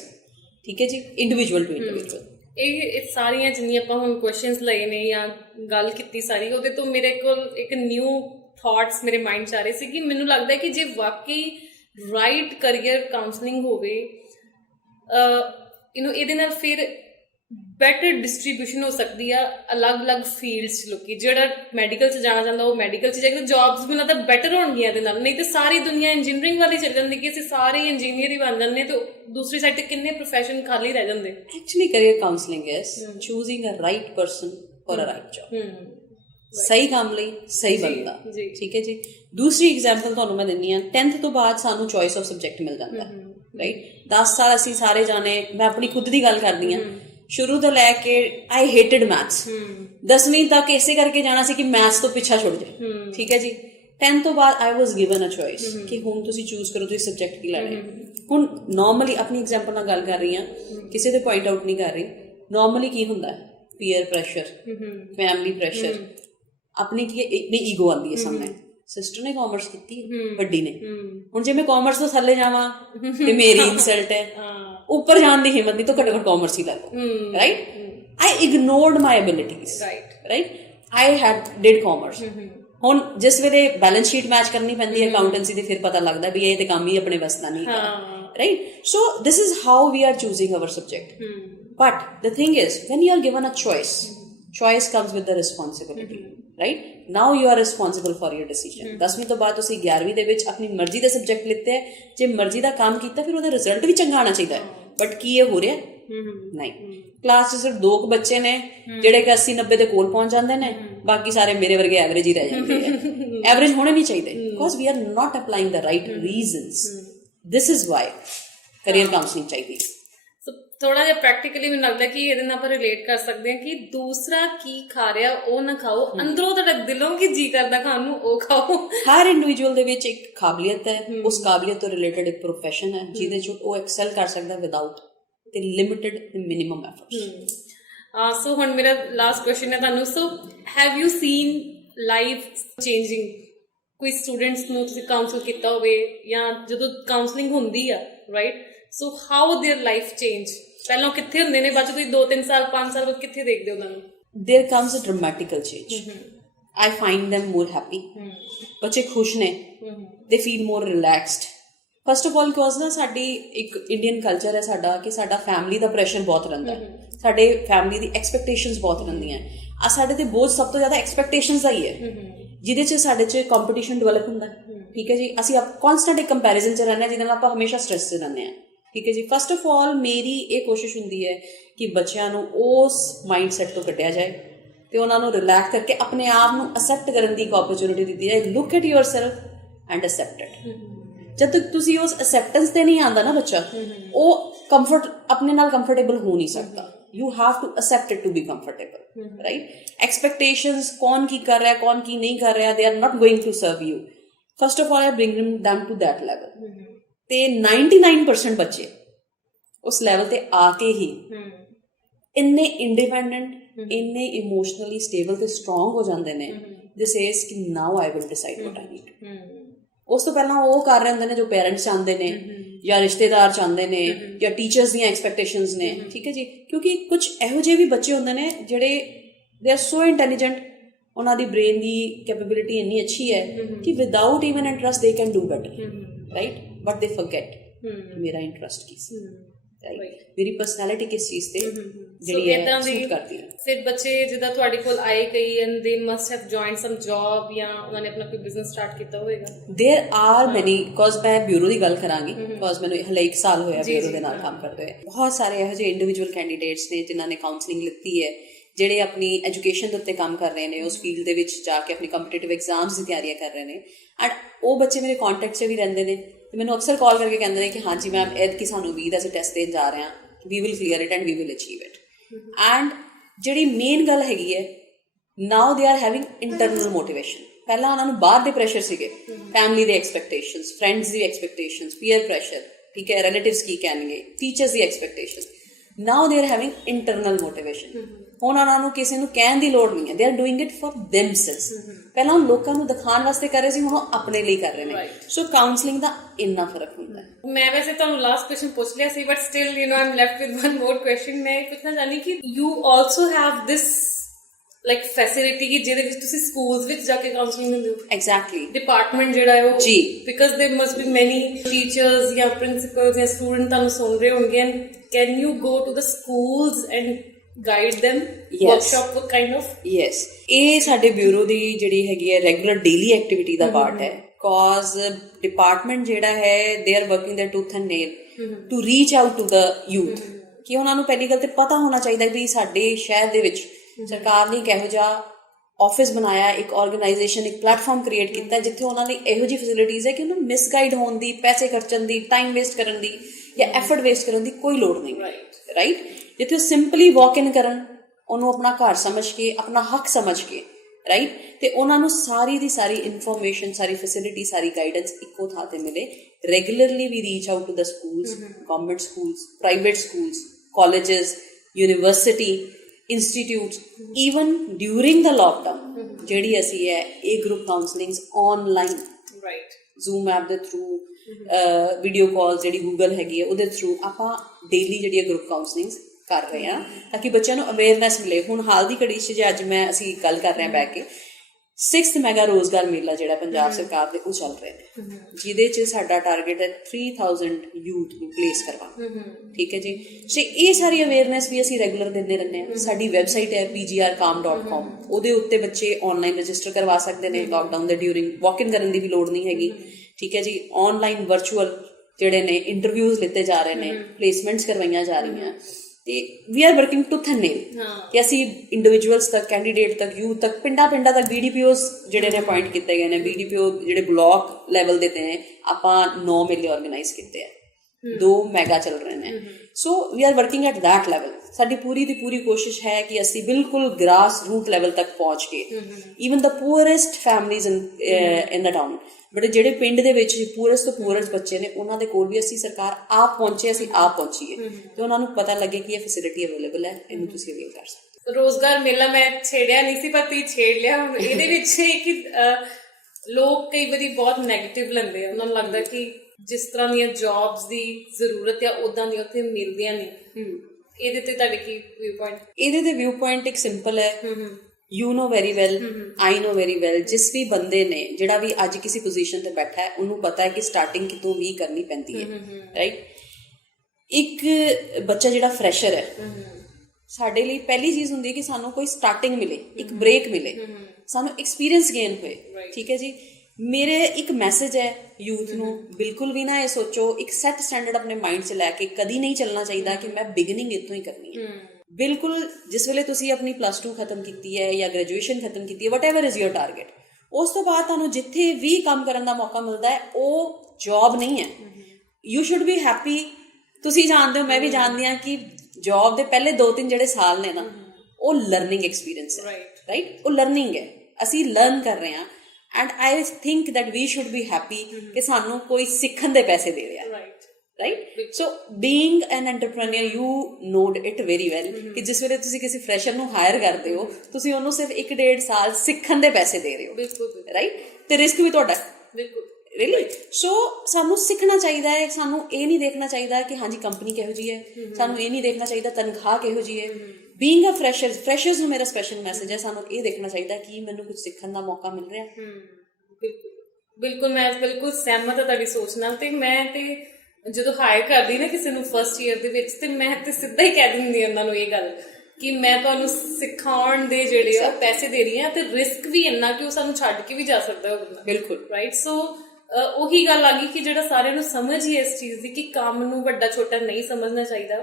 ਠੀਕ ਹੈ ਜੀ, ਇੰਡੀਵਿਜੂਅਲ ਟੂ ਇੰਡੀਵਿਜੂਅਲ। ਇਹ ਸਾਰੀਆਂ ਜਿੰਨੀਆਂ ਆਪਾਂ ਹੁਣ ਕੁਐਸਚਨਸ ਲਏ ਨੇ ਜਾਂ ਗੱਲ ਕੀਤੀ ਸਾਰੀ, ਉਹਦੇ ਤੋਂ ਮੇਰੇ ਕੋਲ ਇੱਕ ਨਿਊ ਥਾਟਸ ਮੇਰੇ ਮਾਈਂਡ 'ਚ ਆ ਰਹੇ ਸੀ ਕਿ ਮੈਨੂੰ ਲੱਗਦਾ ਕਿ ਜੇ ਵਾਕਈ ਰਾਈਟ ਕਰੀਅਰ ਕਾਉਂਸਲਿੰਗ ਹੋਵੇ, ਇਹਦੇ ਨਾਲ ਫਿਰ ਬੈਟਰ ਡਿਸਟ੍ਰੀਬਿਊਸ਼ਨ ਹੋ ਸਕਦੀ ਆ ਅਲੱਗ-ਅਲੱਗ ਫੀਲਡਸ 'ਚ। ਲੋਕੀ ਜਿਹੜਾ ਮੈਡੀਕਲ 'ਚ ਜਾਣਾ ਚਾਹੁੰਦਾ ਉਹ ਮੈਡੀਕਲ 'ਚ ਜਾਏਗਾ, ਜੌਬਸ ਵੀ ਲੱਗਦਾ ਬੈਟਰ ਹੋਣਗੀਆਂ ਇਹਦੇ ਨਾਲ। ਨਹੀਂ ਤੇ ਸਾਰੀ ਦੁਨੀਆ ਇੰਜੀਨੀਅਰਿੰਗ ਵਾਲੀ ਚੱਲ ਜਾਂਦੀ ਕਿ ਅਸੀਂ ਸਾਰੇ ਇੰਜੀਨੀਅਰ ਹੀ ਬਣ ਜਾਂਦੇ, ਤੇ ਦੂਸਰੀ ਸਾਈਡ ਤੇ ਕਿੰਨੇ ਪ੍ਰੋਫੈਸ਼ਨ ਖਾਲੀ ਰਹਿ ਜਾਂਦੇ। Actually career counselling is choosing a right person for a right job, ਸਹੀ ਕੰਮ ਲਈ ਸਹੀ ਬੰਦਾ, ਠੀਕ ਹੈ ਜੀ। ਦੂਸਰੀ ਐਗਜ਼ਾਮਪਲ ਤੁਹਾਨੂੰ ਮੈਂ ਦਿੰਦੀ ਹਾਂ, 10th ਤੋਂ ਬਾਅਦ ਸਾਨੂੰ ਚੋਇਸ ਆਫ ਸਬਜੈਕਟ ਮਿਲ ਜਾਂਦਾ, ਰਾਈਟ। 10 ਸਾਲ ਅਸੀਂ ਸਾਰੇ ਜਾਣੇ, ਮੈਂ ਆਪਣੀ ਖੁਦ ਦੀ ਗੱਲ ਕਰਦੀ ਹਾਂ, ਸ਼ੁਰੂ ਤੋਂ ਲੈ ਕੇ ਆਈ ਹੇਟਡ ਮੈਥਸ, 10ਵੀਂ ਤੱਕ ਇਸੇ ਕਰਕੇ ਜਾਣਾ ਸੀ ਕਿ ਮੈਥਸ ਤੋਂ ਪਿੱਛਾ ਛੁੱਟ ਜਾਏ, ਠੀਕ ਹੈ ਜੀ। 10th ਤੋਂ ਬਾਅਦ ਆਈ ਵਾਸ ਗਿਵਨ ਅ ਚੋਇਸ ਕਿ ਹੁਣ ਤੁਸੀਂ ਚੂਜ਼ ਕਰੋ ਤੁਸੀਂ ਸਬਜੈਕਟ ਕੀ ਲੈਣਾ ਹੈ। ਹੁਣ ਨੋਰਮਲੀ ਆਪਣੀ ਐਗਜ਼ਾਮਪਲ ਨਾਲ ਗੱਲ ਕਰ ਰਹੀ ਹਾਂ, ਕਿਸੇ ਦੇ ਪੁਆਇੰਟ ਆਊਟ ਨਹੀਂ ਕਰ ਰਹੀ। ਨੋਰਮਲੀ ਕੀ ਹੁੰਦਾ ਹੈ, ਪੀਅਰ ਪ੍ਰੈਸ਼ਰ, ਫੈਮਿਲੀ ਪ੍ਰੈਸ਼ਰ, ਆਪਣੀ ਕੀ ਆਪਣੀ ਈਗੋ ਆਉਂਦੀ ਹੈ ਸਾਹਮਣੇ। ਸਿਸਟਰ ਨੇ ਕਾਮਰਸ ਕੀਤੀ, ਵੱਡੀ ਨੇ, ਹੁਣ ਜੇ ਮੈਂ ਕਾਮਰਸ ਤੋਂ ਥੱਲੇ ਜਾਵਾਂ ਤੇ ਮੇਰੀ ਇਨਸਲਟ ਹੈ, ਉੱਪਰ ਜਾਣ ਦੀ ਹਿੰਮਤ ਨਹੀਂ, ਤਾਂ ਘੱਟੋ ਘੱਟ ਕਾਮਰਸ ਹੀ ਲੈ ਲਓ, right. I ignored my abilities, right. I did commerce. ਹੁਣ ਜਿਸ ਵੇਲੇ ਬੈਲੈਂਸ ਸ਼ੀਟ ਮੈਚ ਕਰਨੀ ਪੈਂਦੀ ਹੈ ਅਕਾਊਂਟੈਂਸੀ ਦੀ, ਫਿਰ ਪਤਾ ਲੱਗਦਾ ਵੀ ਇਹ ਤੇ ਕੰਮ ਹੀ ਆਪਣੇ ਵੱਸ ਦਾ ਨਹੀਂ ਹੈ, right. So this is how we are choosing our subject. But the thing is when you are given a choice comes with the responsibility, right? Now you are responsible for your decision. 10ਵੀਂ ਤੋਂ ਬਾਅਦ ਤੁਸੀਂ 11ਵੀਂ ਦੇ ਵਿੱਚ ਆਪਣੀ ਮਰਜ਼ੀ ਦੇ subject ਲਿੱਤੇ ਹੈ, ਜੇ ਮਰਜ਼ੀ ਦਾ ਕੰਮ ਕੀਤਾ ਫਿਰ ਉਹਦਾ ਰਿਜ਼ਲਟ ਵੀ ਚੰਗਾ ਆਉਣਾ ਚਾਹੀਦਾ ਹੈ। ਬਟ ਕੀ ਇਹ ਹੋ ਰਿਹਾ? ਨਹੀਂ। ਕਲਾਸ 'ਚ ਸਿਰਫ 2 ਬੱਚੇ ਨੇ ਜਿਹੜੇ ਕਿ 80-90 ਦੇ ਕੋਲ ਪਹੁੰਚ ਜਾਂਦੇ ਨੇ, ਬਾਕੀ ਸਾਰੇ ਮੇਰੇ ਵਰਗੇ ਐਵਰੇਜ ਹੀ ਰਹਿ ਜਾਂਦੇ ਆ। ਐਵਰੇਜ ਹੋਣੇ ਨਹੀਂ ਚਾਹੀਦੇ, because we are not applying the right reasons. This is why career counselling ਚਾਹੀਦੀ ਹੈ। ਥੋੜਾ ਜਿਹਾ ਪ੍ਰੈਕਟੀਕਲੀ ਮੈਨੂੰ ਲੱਗਦਾ ਕਿ ਇਹਦੇ ਨਾਲ ਆਪਾਂ ਰਿਲੇਟ ਕਰ ਸਕਦੇ ਹਾਂ ਕਿ ਦੂਸਰਾ ਕੀ ਖਾ ਰਿਹਾ ਉਹ ਨਾ ਖਾਓ, ਅੰਦਰੋਂ ਤੁਹਾਡਾ ਦਿਲੋਂ ਕੀ ਜੀ ਕਰਦਾ ਖਾਣ ਨੂੰ ਉਹ ਖਾਓ। ਹਰ ਇੰਡੀਵਿਜੂਅਲ ਦੇ ਵਿੱਚ ਇੱਕ ਕਾਬਲੀਅਤ ਹੈ, ਉਸ ਕਾਬਲੀਅਤ ਤੋਂ ਰਿਲੇਟਡ ਇੱਕ ਪ੍ਰੋਫੈਸ਼ਨ ਹੈ ਜਿਹਦੇ 'ਚ ਉਹ ਐਕਸੈਲ ਕਰ ਸਕਦਾ ਵਿਦਆਊਟ ਤੇ ਲਿਮਿਟਡ ਮਿਨੀਮਮ ਐਫਰਟਸ। ਸੋ ਹੁਣ ਮੇਰਾ ਲਾਸਟ ਕੁਐਸਚਨ ਹੈ ਤੁਹਾਨੂੰ, so have you seen life changing? ਕੋਈ ਸਟੂਡੈਂਟਸ ਨੂੰ ਤੁਸੀਂ ਕਾਉਂਸਲ ਕੀਤਾ ਹੋਵੇ ਜਾਂ ਜਦੋਂ ਕਾਉਂਸਲਿੰਗ ਹੁੰਦੀ ਆ, right, so how there life change? ਪਹਿਲਾਂ ਕਿੱਥੇ ਹੁੰਦੇ ਨੇ, ਬਾਅਦ ਚ ਤੁਸੀਂ 2-3 ਸਾਲ 5 ਸਾਲ ਬਾਅਦ ਕਿੱਥੇ ਦੇਖਦੇ ਹੋ ਉਹਨਾਂ ਨੂੰ? There comes a dramatical change. I find them more happy. ਬੱਚੇ ਖੁਸ਼ ਨੇ, they feel more relaxed. First of all, because ਨਾ ਸਾਡੀ ਇੱਕ ਇੰਡੀਅਨ ਕਲਚਰ ਹੈ ਸਾਡਾ ਕਿ ਸਾਡਾ ਫੈਮਿਲੀ ਦਾ ਪ੍ਰੈਸ਼ਰ ਬਹੁਤ ਰਹਿੰਦਾ ਹੈ, ਸਾਡੇ ਫੈਮਿਲੀ ਦੀ ਐਕਸਪੈਕਟੇਸ਼ਨਸ ਬਹੁਤ ਰਹਿੰਦੀਆਂ। ਆ ਸਾਡੇ ਤੇ ਬੋਝ ਸਭ ਤੋਂ ਜ਼ਿਆਦਾ ਐਕਸਪੈਕਟੇਸ਼ਨਸ ਦਾ ਹੀ ਹੈ, ਜਿਹਦੇ 'ਚ ਸਾਡੇ 'ਚ ਕੰਪੀਟੀਸ਼ਨ ਡਿਵੈਲਪ ਹੁੰਦਾ, ਠੀਕ ਹੈ ਜੀ। ਅਸੀਂ ਕੌਨਸਟੈਂਟ ਇੱਕ ਕੰਪੈਰੀਜ਼ਨ 'ਚ ਰਹਿੰਦੇ ਹਾਂ ਜਿਹਦੇ ਨਾਲ ਆਪਾਂ ਹਮੇਸ਼ਾ ਸਟ੍ਰੈਸ 'ਚ ਰਹਿੰਦੇ ਹਾਂ, ਠੀਕ ਹੈ ਜੀ। ਫਸਟ ਆਫ ਆਲ ਮੇਰੀ ਇਹ ਕੋਸ਼ਿਸ਼ ਹੁੰਦੀ ਹੈ ਕਿ ਬੱਚਿਆਂ ਨੂੰ ਉਸ ਮਾਈਂਡ ਸੈਟ ਤੋਂ ਕੱਢਿਆ ਜਾਏ ਤੇ ਉਹਨਾਂ ਨੂੰ ਰਿਲੈਕਸ ਕਰਕੇ ਆਪਣੇ ਆਪ ਨੂੰ ਅਸੈਪਟ ਕਰਨ ਦੀ ਇੱਕ ਓਪਰਚੁਨਿਟੀ ਦਿੱਤੀ ਜਾਏ। Look at your self and accept it. ਜਦ ਤੱਕ ਤੁਸੀਂ ਉਸ ਅਸੈਪਟੈਂਸ ਤੇ ਨਹੀਂ ਆਉਂਦਾ ਨਾ ਬੱਚਾ, ਉਹ ਆਪਣੇ ਨਾਲ ਕੰਫਰਟੇਬਲ ਹੋ ਨਹੀਂ ਸਕਦਾ, you have to accept it to be comfortable, right? Expectations, कौन की कर रहा है, कौन की नहीं कर रहा है, they are not going to serve you. First of all, I bring them to that level. ਤੇ 99% ਬੱਚੇ ਉਸ ਲੈਵਲ ਤੇ ਆ ਕੇ ਹੀ ਇੰਨੇ ਇੰਡੀਪੈਂਡੈਂਟ, ਇੰਨੇ ਇਮੋਸ਼ਨਲੀ ਸਟੇਬਲ ਤੇ ਸਟਰੋਂਗ ਹੋ ਜਾਂਦੇ ਨੇ, ਦੇ ਸੇਜ਼ ਕਿ now I will decide what I need. ਉਸ ਤੋਂ ਪਹਿਲਾਂ ਉਹ ਕਰ ਰਹੇ ਹੁੰਦੇ ਨੇ ਜੋ ਪੇਰੈਂਟਸ ਚਾਹੁੰਦੇ ਨੇ, ਜਾਂ ਰਿਸ਼ਤੇਦਾਰ ਚਾਹੁੰਦੇ ਨੇ, ਜਾਂ ਟੀਚਰਸ ਦੀਆਂ ਐਕਸਪੈਕਟੇਸ਼ਨਸ ਨੇ, ਠੀਕ ਹੈ ਜੀ। ਕਿਉਂਕਿ ਕੁਝ ਇਹੋ ਜਿਹੇ ਵੀ ਬੱਚੇ ਹੁੰਦੇ ਨੇ ਜਿਹੜੇ ਦੇ ਆਰ ਸੋ ਇੰਟੈਲੀਜੈਂਟ, ਉਹਨਾਂ ਦੀ ਬ੍ਰੇਨ ਦੀ ਕੈਪੇਬਿਲਿਟੀ ਇੰਨੀ ਅੱਛੀ ਹੈ ਕਿ without even interest they can do better, right? But ਦੇ ਫੋਰਗੇਟ ਮੇਰਾ ਇੰਟਰਸਟ ਕੀ ਸੀ, ਮੇਰੀ ਪਰਸਨੈਲਿਟੀ ਕਿਸ ਚੀਜ਼ ਤੇ ਜਿਹੜੀ ਹੈ ਸੂਟ ਕਰਦੀ ਹੈ। ਫਿਰ ਬੱਚੇ ਜਿੱਦਾਂ ਤੁਹਾਡੇ ਕੋਲ ਆਏ ਕਈ and they must have joined some job, ਜਾਂ ਉਹਨਾਂ ਨੇ ਆਪਣਾ ਕੋਈ ਬਿਜ਼ਨਸ ਸਟਾਰਟ ਕੀਤਾ ਹੋਵੇਗਾ? ਦੇਰ ਆਰ ਮੈਨੀ, ਬਿਕੋਜ਼ ਮੈਂ ਬਿਊਰੋ ਦੀ ਗੱਲ ਕਰਾਂਗੀ, ਬਿਕੋਜ਼ ਮੈਨੂੰ ਹਲੇ 1 ਸਾਲ ਹੋਇਆ ਬਿਊਰੋ ਦੇ ਨਾਲ ਕੰਮ ਕਰਦੇ ਹੋਏ। ਬਹੁਤ ਸਾਰੇ ਇਹੋ ਜਿਹੇ ਇੰਡੀਵਿਜੂਅਲ ਕੈਂਡੀਡੇਟਸ ਨੇ ਜਿਨ੍ਹਾਂ ਨੇ ਕਾਉਂਸਲਿੰਗ ਲਿੱਤੀ ਹੈ, ਜਿਹੜੇ ਆਪਣੀ ਐਜੂਕੇਸ਼ਨ ਦੇ ਉੱਤੇ ਕੰਮ ਕਰ ਰਹੇ ਨੇ, ਉਸ ਫੀਲਡ ਦੇ ਵਿੱਚ ਜਾ ਕੇ ਆਪਣੀ ਕੰਪੀਟੀਟਿਵ ਐਗਜ਼ਾਮਸ ਦੀ ਤਿਆਰੀਆਂ ਕਰ ਰਹੇ ਨੇ, ਐਂਡ ਉਹ ਬੱਚੇ ਮੇਰੇ ਕੰਟੈਕਟ 'ਚ ਵੀ ਰਹਿੰਦੇ ਨੇ ਤੇ ਮੈਨੂੰ ਅਕਸਰ ਕਾਲ ਕਰਕੇ ਕਹਿੰਦੇ ਨੇ ਕਿ ਹਾਂਜੀ ਮੈਮ ਐਤਕੀ ਸਾਨੂੰ ਉਮੀਦ ਹੈ ਅਸੀਂ ਟੈਸਟ ਦੇਣ ਜਾ ਰਹੇ ਹਾਂ, we will clear it and we will achieve it. And ਜਿਹੜੀ ਮੇਨ ਗੱਲ ਹੈਗੀ ਹੈ, ਨਾਓ they are having internal motivation. ਪਹਿਲਾਂ ਉਹਨਾਂ ਨੂੰ ਬਾਹਰ ਦੇ ਪ੍ਰੈਸ਼ਰ ਸੀਗੇ, ਫੈਮਿਲੀ ਦੇ ਐਕਸਪੈਕਟੇਸ਼ਨਸ, ਫਰੈਂਡਸ ਦੀ ਐਕਸਪੈਕਟੇਸ਼ਨਸ, ਪੀਅਰ ਪ੍ਰੈਸ਼ਰ, ਠੀਕ ਹੈ, ਰਿਲੇਟਿਵਸ ਕੀ ਕਹਿਣਗੇ, teachers the expectations. Now they are having internal motivation. ਹੁਣ ਉਹਨਾਂ ਨੂੰ ਕਿਸੇ ਨੂੰ ਕਹਿਣ ਦੀ ਲੋੜ ਨਹੀਂ ਹੈ, they are doing it for ਦੈਮਸੈਲਵਸ। ਪਹਿਲਾਂ ਉਹ ਲੋਕਾਂ ਨੂੰ ਦਿਖਾਉਣ ਵਾਸਤੇ ਕਰ ਰਹੇ ਸੀ, ਹੁਣ ਉਹ ਆਪਣੇ ਲਈ ਕਰ ਰਹੇ ਨੇ। ਸੋ ਕਾਉਂਸਲਿੰਗ ਦਾ ਇੰਨਾ ਫਰਕ ਹੁੰਦਾ ਹੈ। ਮੈਂ ਵੈਸੇ ਤੁਹਾਨੂੰ ਲਾਸਟ ਕੁਐਸਚਨ ਪੁੱਛ ਲਿਆ ਸੀ, but still you know I am left with one more question. ਮੈਂ ਪੁੱਛਣਾ ਚਾਹਨੀ ਕਿ you also have this like facility ਕਿ ਜਿਹਦੇ ਵਿੱਚ ਤੁਸੀਂ ਸਕੂਲਸ ਵਿੱਚ ਜਾ ਕੇ ਕਾਉਂਸਲਿੰਗ ਦਿੰਦੇ ਹੋ? ਐਗਜ਼ੈਕਟਲੀ। ਡਿਪਾਰਟਮੈਂਟ ਜਿਹੜਾ ਹੈ ਉਹ, ਜੀ, because there must be many teachers ਜਾਂ ਪ੍ਰਿੰਸੀਪਲਸ ਜਾਂ ਸਟੂਡੈਂਟ ਤੁਹਾਨੂੰ ਸੁਣ ਰਹੇ ਹੋਣਗੇ, and can you go to the schools and guide them? Workshop kind of? Yes, ਇਹ ਸਾਡੇ ਬਿਊਰੋ ਦੀ ਜਿਹੜੀ ਹੈਗੀ ਹੈ ਰੈਗੂਲਰ ਡੇਲੀ ਐਕਟੀਵਿਟੀ ਦਾ ਪਾਰਟ ਹੈ। ਕਾਜ਼ ਡਿਪਾਰਟਮੈਂਟ ਜਿਹੜਾ ਹੈ they are working their tooth and nail to reach out to the youth, ਕਿ ਉਹਨਾਂ ਨੂੰ ਪਹਿਲੀ ਗੱਲ ਤੇ ਪਤਾ ਹੋਣਾ ਚਾਹੀਦਾ ਵੀ ਸਾਡੇ ਸ਼ਹਿਰ ਦੇ ਵਿੱਚ ਸਰਕਾਰ ਨੇ ਇੱਕ ਇਹੋ ਜਿਹਾ ਆਫਿਸ ਬਣਾਇਆ, ਇੱਕ ਆਰਗੇਨਾਈਜੇਸ਼ਨ, ਇੱਕ ਪਲੇਟਫਾਰਮ ਕ੍ਰੀਏਟ ਕੀਤਾ ਜਿੱਥੇ ਉਹਨਾਂ ਲਈ ਇਹੋ ਜਿਹੀ ਫੈਸਿਲਿਟੀਜ਼ ਹੈ ਕਿ ਉਹਨੂੰ ਮਿਸਗਾਈਡ ਹੋਣ ਦੀ, ਪੈਸੇ ਖਰਚਣ ਦੀ, ਟਾਈਮ ਵੇਸਟ ਕਰਨ ਦੀ ਜਾਂ ਐਫਰਟ ਵੇਸਟ ਕਰਨ ਦੀ ਕੋਈ ਲੋੜ ਨਹੀਂ, ਰਾਈਟ? ਜਿੱਥੇ ਉਹ ਸਿੰਪਲੀ ਵਾਕ ਇਨ ਕਰਨ, ਉਹਨੂੰ ਆਪਣਾ ਘਰ ਸਮਝ ਕੇ, ਆਪਣਾ ਹੱਕ ਸਮਝ ਕੇ, ਰਾਈਟ? ਤੇ ਉਹਨਾਂ ਨੂੰ ਸਾਰੀ ਦੀ ਸਾਰੀ ਇਨਫੋਰਮੇਸ਼ਨ, ਸਾਰੀ ਫੈਸਿਲਿਟੀ, ਸਾਰੀ ਗਾਈਡੈਂਸ ਇੱਕੋ ਥਾਂ ਤੇ ਮਿਲੇ। Regularly we reach out to the schools, government schools, private schools, colleges, university, institutes. Even during the lockdown ਜਿਹੜੀ ਅਸੀਂ ਹੈ ਇਹ group counsellings online, right, zoom app ਦੇ ਥਰੂ, ਵੀਡੀਓ ਕਾਲ ਜਿਹੜੀ ਗੂਗਲ ਹੈਗੀ ਹੈ ਉਹਦੇ ਥਰੂ ਆਪਾਂ ਡੇਲੀ ਜਿਹੜੀ ਹੈ ਗਰੁੱਪ ਕਾਉਂਸਲਿੰਗਸ ਕਰ ਰਹੇ ਹਾਂ, ਤਾਂ ਕਿ ਬੱਚਿਆਂ ਨੂੰ ਅਵੇਅਰਨੈਸ ਮਿਲੇ। ਹੁਣ ਹਾਲ ਦੀ ਘੜੀ 'ਚ ਜੇ ਅੱਜ ਅਸੀਂ ਗੱਲ ਕਰ ਰਹੇ ਹਾਂ ਬੈਠ ਕੇ, 6th ਮੈਗਾ ਰੋਜ਼ਗਾਰ ਮੇਲਾ ਜਿਹੜਾ ਪੰਜਾਬ ਸਰਕਾਰ ਦੇ ਉਹ ਚੱਲ ਰਹੇ ਨੇ, ਜਿਹਦੇ 'ਚ ਸਾਡਾ ਟਾਰਗੇਟ ਹੈ 3000 ਯੂਥ ਨੂੰ ਪਲੇਸ ਕਰਵਾਉਣਾ, ਠੀਕ ਹੈ ਜੀ। ਸੋ ਇਹ ਸਾਰੀ ਅਵੇਅਰਨੈਸ ਵੀ ਅਸੀਂ ਰੈਗੂਲਰ ਦਿੰਦੇ ਰਹਿੰਦੇ ਹਾਂ। ਸਾਡੀ ਵੈਬਸਾਈਟ ਹੈ pgrcalm.com, ਉਹਦੇ ਉੱਤੇ ਬੱਚੇ ਆਨਲਾਈਨ ਰਜਿਸਟਰ ਕਰਵਾ ਸਕਦੇ ਨੇ ਲਾਕਡਾਊਨ ਦੇ ਡਿਊਰਿੰਗ, ਵਾਕ ਇਨ ਕਰਨ ਦੀ ਵੀ ਲੋੜ ਨਹੀਂ ਹੈਗੀ, ਠੀਕ ਹੈ ਜੀ। ਆਨਲਾਈਨ ਵਰਚੁਅਲ ਜਿਹੜੇ ਨੇ ਇੰਟਰਵਿਊਜ਼ ਲਿੱਤੇ ਜਾ ਰਹੇ ਨੇ, ਪਲੇਸਮੈਂਟਸ ਕਰਵਾਈਆਂ ਜਾ ਰਹੀਆਂ, ਤੇ we are working tooth and nail ਕਿ ਅਸੀਂ ਇੰਡੀਵਿਜੂਅਲਸ ਤੱਕ, ਕੈਂਡੀਡੇਟ ਤੱਕ, ਯੂਥ ਤੱਕ, ਪਿੰਡਾਂ ਤੱਕ BDPOs ਜਿਹੜੇ ਨੇ ਅਪਾਇੰਟ ਕੀਤੇ ਗਏ ਨੇ। BDPO ਜਿਹੜੇ ਬਲਾਕ ਲੈਵਲ ਦੇ ਤੇ ਨੇ, ਆਪਾਂ 9 ਮੇਲੇ ਆਰਗੇਨਾਈਜ਼ ਕੀਤੇ ਆ, 2 ਮੈਗਾ ਚੱਲ ਰਹੇ ਨੇ। So we are working at that level. ਸਾਡੀ ਪੂਰੀ ਦੀ ਪੂਰੀ ਕੋਸ਼ਿਸ਼ ਹੈ ਕਿ ਅਸੀਂ ਬਿਲਕੁਲ ਗ੍ਰਾਸ ਰੂਟ ਲੈਵਲ ਤੱਕ ਪਹੁੰਚ ਕੇ, even the poorest families in the town, but ਜਿਹੜੇ ਪਿੰਡ ਦੇ ਵਿੱਚ ਪੂਰੈਸਟ ਤੋਂ ਪੂਰੈਸਟ ਬੱਚੇ ਨੇ, ਉਹਨਾਂ ਦੇ ਕੋਲ ਵੀ ਅਸੀਂ ਸਰਕਾਰ ਆਪ ਪਹੁੰਚੇ, ਅਸੀਂ ਆਪ ਪਹੁੰਚੀਏ ਤੇ ਉਹਨਾਂ ਨੂੰ ਪਤਾ ਲੱਗੇ ਕਿ ਇਹ ਫੈਸਿਲਿਟੀ ਅਵੇਲੇਬਲ ਹੈ, ਇਹਨੂੰ ਤੁਸੀਂ ਅਵੇਲ ਕਰ ਸਕਦੇ। ਰੋਜ਼ਗਾਰ ਮੇਲਾ ਮੈਂ ਛੇੜਿਆ ਨਹੀਂ ਸੀ, ਪਰ ਤੁਸੀਂ ਛੇੜ ਲਿਆ ਹੁਣ। ਇਹਦੇ ਵਿੱਚ ਕਿ ਲੋਕ ਕਈ ਵਾਰੀ ਬਹੁਤ ਨੈਗੇਟਿਵ ਲੈਂਦੇ ਆ, ਉਹਨਾਂ ਨੂੰ ਲੱਗਦਾ ਕਿ ਜਿਸ ਤਰ੍ਹਾਂ ਦੀਆਂ ਜੌਬਸ ਦੀ ਜ਼ਰੂਰਤ ਆ ਉਦਾਂ ਦੀਆਂ ਉੱਥੇ ਮਿਲਦੀਆਂ ਨਹੀਂ। ਇਹਦੇ ਤੇ ਤੁਹਾਡੇ ਕੀ ਵਿਊ ਪੁਆਇੰਟ? ਇਹਦੇ ਤੇ ਵਿਊ ਪੁਆਇੰਟ ਇੱਕ ਸਿੰਪਲ ਹੈ, you know very well, I know very well. ਜਿਸ ਵੀ ਬੰਦੇ ਨੇ, ਜਿਹੜਾ ਵੀ ਅੱਜ ਕਿਸੇ ਪੋਜੀਸ਼ਨ ਤੇ ਬੈਠਾ ਹੈ, ਉਹਨੂੰ ਪਤਾ ਹੈ ਕਿ ਸਟਾਰਟਿੰਗ ਕਿਤੋਂ ਵੀ ਕਰਨੀ ਪੈਂਦੀ ਹੈ, ਰਾਈਟ? ਇੱਕ ਬੱਚਾ ਜਿਹੜਾ ਫਰੈਸ਼ਰ ਹੈ, ਸਾਡੇ ਲਈ ਪਹਿਲੀ ਚੀਜ਼ ਹੁੰਦੀ ਹੈ ਕਿ ਸਾਨੂੰ ਕੋਈ ਸਟਾਰਟਿੰਗ ਮਿਲੇ, ਇੱਕ ਬ੍ਰੇਕ ਮਿਲੇ, ਸਾਨੂੰ ਐਕਸਪੀਰੀਅੰਸ ਗੇਨ ਹੋਏ, ਠੀਕ ਹੈ ਜੀ। ਮੇਰੇ ਇੱਕ ਮੈਸੇਜ ਹੈ ਯੂਥ ਨੂੰ, ਬਿਲਕੁਲ ਵੀ ਨਾ ਇਹ ਸੋਚੋ, ਇੱਕ ਸੈੱਟ ਸਟੈਂਡਰਡ ਆਪਣੇ ਮਾਈਂਡ 'ਚ ਲੈ ਕੇ ਕਦੀ ਨਹੀਂ ਚੱਲਣਾ ਚਾਹੀਦਾ ਕਿ ਮੈਂ ਬਿਗਨਿੰਗ ਇੱਥੋਂ ਹੀ ਕਰਨੀ ਹੈ। ਬਿਲਕੁਲ ਜਿਸ ਵੇਲੇ ਤੁਸੀਂ ਆਪਣੀ +2 ਖਤਮ ਕੀਤੀ ਹੈ ਜਾਂ ਗ੍ਰੈਜੂਏਸ਼ਨ ਖਤਮ ਕੀਤੀ ਹੈ, ਵਟ ਐਵਰ ਇਜ਼ ਯੋਰ ਟਾਰਗੇਟ, ਉਸ ਤੋਂ ਬਾਅਦ ਤੁਹਾਨੂੰ ਜਿੱਥੇ ਵੀ ਕੰਮ ਕਰਨ ਦਾ ਮੌਕਾ ਮਿਲਦਾ ਹੈ ਉਹ ਜੌਬ ਨਹੀਂ ਹੈ। You should be happy. ਤੁਸੀਂ ਜਾਣਦੇ ਹੋ, ਮੈਂ ਵੀ ਜਾਣਦੀ ਹਾਂ ਕਿ ਜੌਬ ਦੇ ਪਹਿਲੇ 2-3 ਜਿਹੜੇ ਸਾਲ ਨੇ ਨਾ ਉਹ ਲਰਨਿੰਗ ਐਕਸਪੀਰੀਅੰਸ ਹੈ, ਰਾਈਟ, ਉਹ ਲਰਨਿੰਗ ਹੈ, ਅਸੀਂ ਲਰਨ ਕਰ ਰਹੇ ਹਾਂ। And I think that we should be happy ਕਿ ਸਾਨੂੰ ਕੋਈ ਸਿੱਖਣ ਦੇ ਪੈਸੇ ਦੇ ਰਿਹਾ, right. So being an entrepreneur you know it very well ਕਿ ਜਿਸ ਵੇਲੇ ਤੁਸੀਂ ਕਿਸੇ ਫਰੈਸ਼ਰ ਨੂੰ ਹਾਇਰ ਕਰਦੇ ਹੋ ਤੁਸੀਂ ਉਹਨੂੰ ਸਿਰਫ 1-1.5 ਸਾਲ ਸਿੱਖਣ ਦੇ ਪੈਸੇ ਦੇ ਰਹੇ ਹੋ, ਰਾਈਟ, ਤੇ ਰਿਸਕ ਵੀ ਤੁਹਾਡਾ, ਰੀਅਲੀ। ਸੋ ਸਾਨੂੰ ਸਿੱਖਣਾ ਚਾਹੀਦਾ ਹੈ, ਸਾਨੂੰ ਇਹ ਨਹੀਂ ਦੇਖਣਾ ਚਾਹੀਦਾ ਕਿ ਹਾਂਜੀ ਕੰਪਨੀ ਕਿਹੋ ਜਿਹੀ ਹੈ, ਸਾਨੂੰ ਇਹ ਨਹੀਂ ਦੇਖਣਾ ਚਾਹੀਦਾ ਤਨਖਾਹ ਕਿਹੋ ਜਿਹੀ ਹੈ। ਬੀਇੰਗ ਅ ਫਰੈਸ਼ਰਸ ਨੂੰ ਮੇਰਾ ਸਪੈਸ਼ਲ ਮੈਸੇਜ ਹੈ, ਸਾਨੂੰ ਇਹ ਦੇਖਣਾ ਚਾਹੀਦਾ ਕਿ ਮੈਨੂੰ ਕੁਝ ਸਿੱਖਣ ਦਾ ਮੌਕਾ ਮਿਲ ਰਿਹਾ। ਬਿਲਕੁਲ, ਮੈਂ ਬਿਲਕੁਲ ਸਹਿਮਤ ਹਾਂ ਤੁਹਾਡੀ ਸੋਚ ਨਾਲ। ਤੇ ਮੈਂ ਤੇ ਜਦੋਂ ਹਾਇਰ ਕਰਦੀ ਨਾ ਕਿਸੇ ਨੂੰ ਫਸਟ ਈਅਰ ਦੇ ਵਿੱਚ, ਤੇ ਮੈਂ ਤੇ ਸਿੱਧਾ ਹੀ ਕਹਿ ਦਿੰਦੀ ਉਹਨਾਂ ਨੂੰ ਇਹ ਗੱਲ ਕਿ ਮੈਂ ਤੁਹਾਨੂੰ ਸਿਖਾਉਣ ਦੇ ਜਿਹੜੇ ਆ ਪੈਸੇ ਦੇ ਰਹੀ ਹਾਂ, ਤੇ ਰਿਸਕ ਵੀ ਇੰਨਾ ਕਿ ਉਹ ਸਾਨੂੰ ਛੱਡ ਕੇ ਵੀ ਜਾ ਸਕਦਾ ਉਹ ਬੰਦਾ, ਬਿਲਕੁਲ, ਰਾਈਟ। ਸੋ ਉਹੀ ਗੱਲ ਆ ਗਈ ਕਿ ਜਿਹੜਾ ਸਾਰਿਆਂ ਨੂੰ ਸਮਝ ਹੀ ਇਸ ਚੀਜ਼ ਦੀ ਕਿ ਕੰਮ ਨੂੰ ਵੱਡਾ ਛੋਟਾ ਨਹੀਂ ਸਮਝਣਾ ਚਾਹੀਦਾ।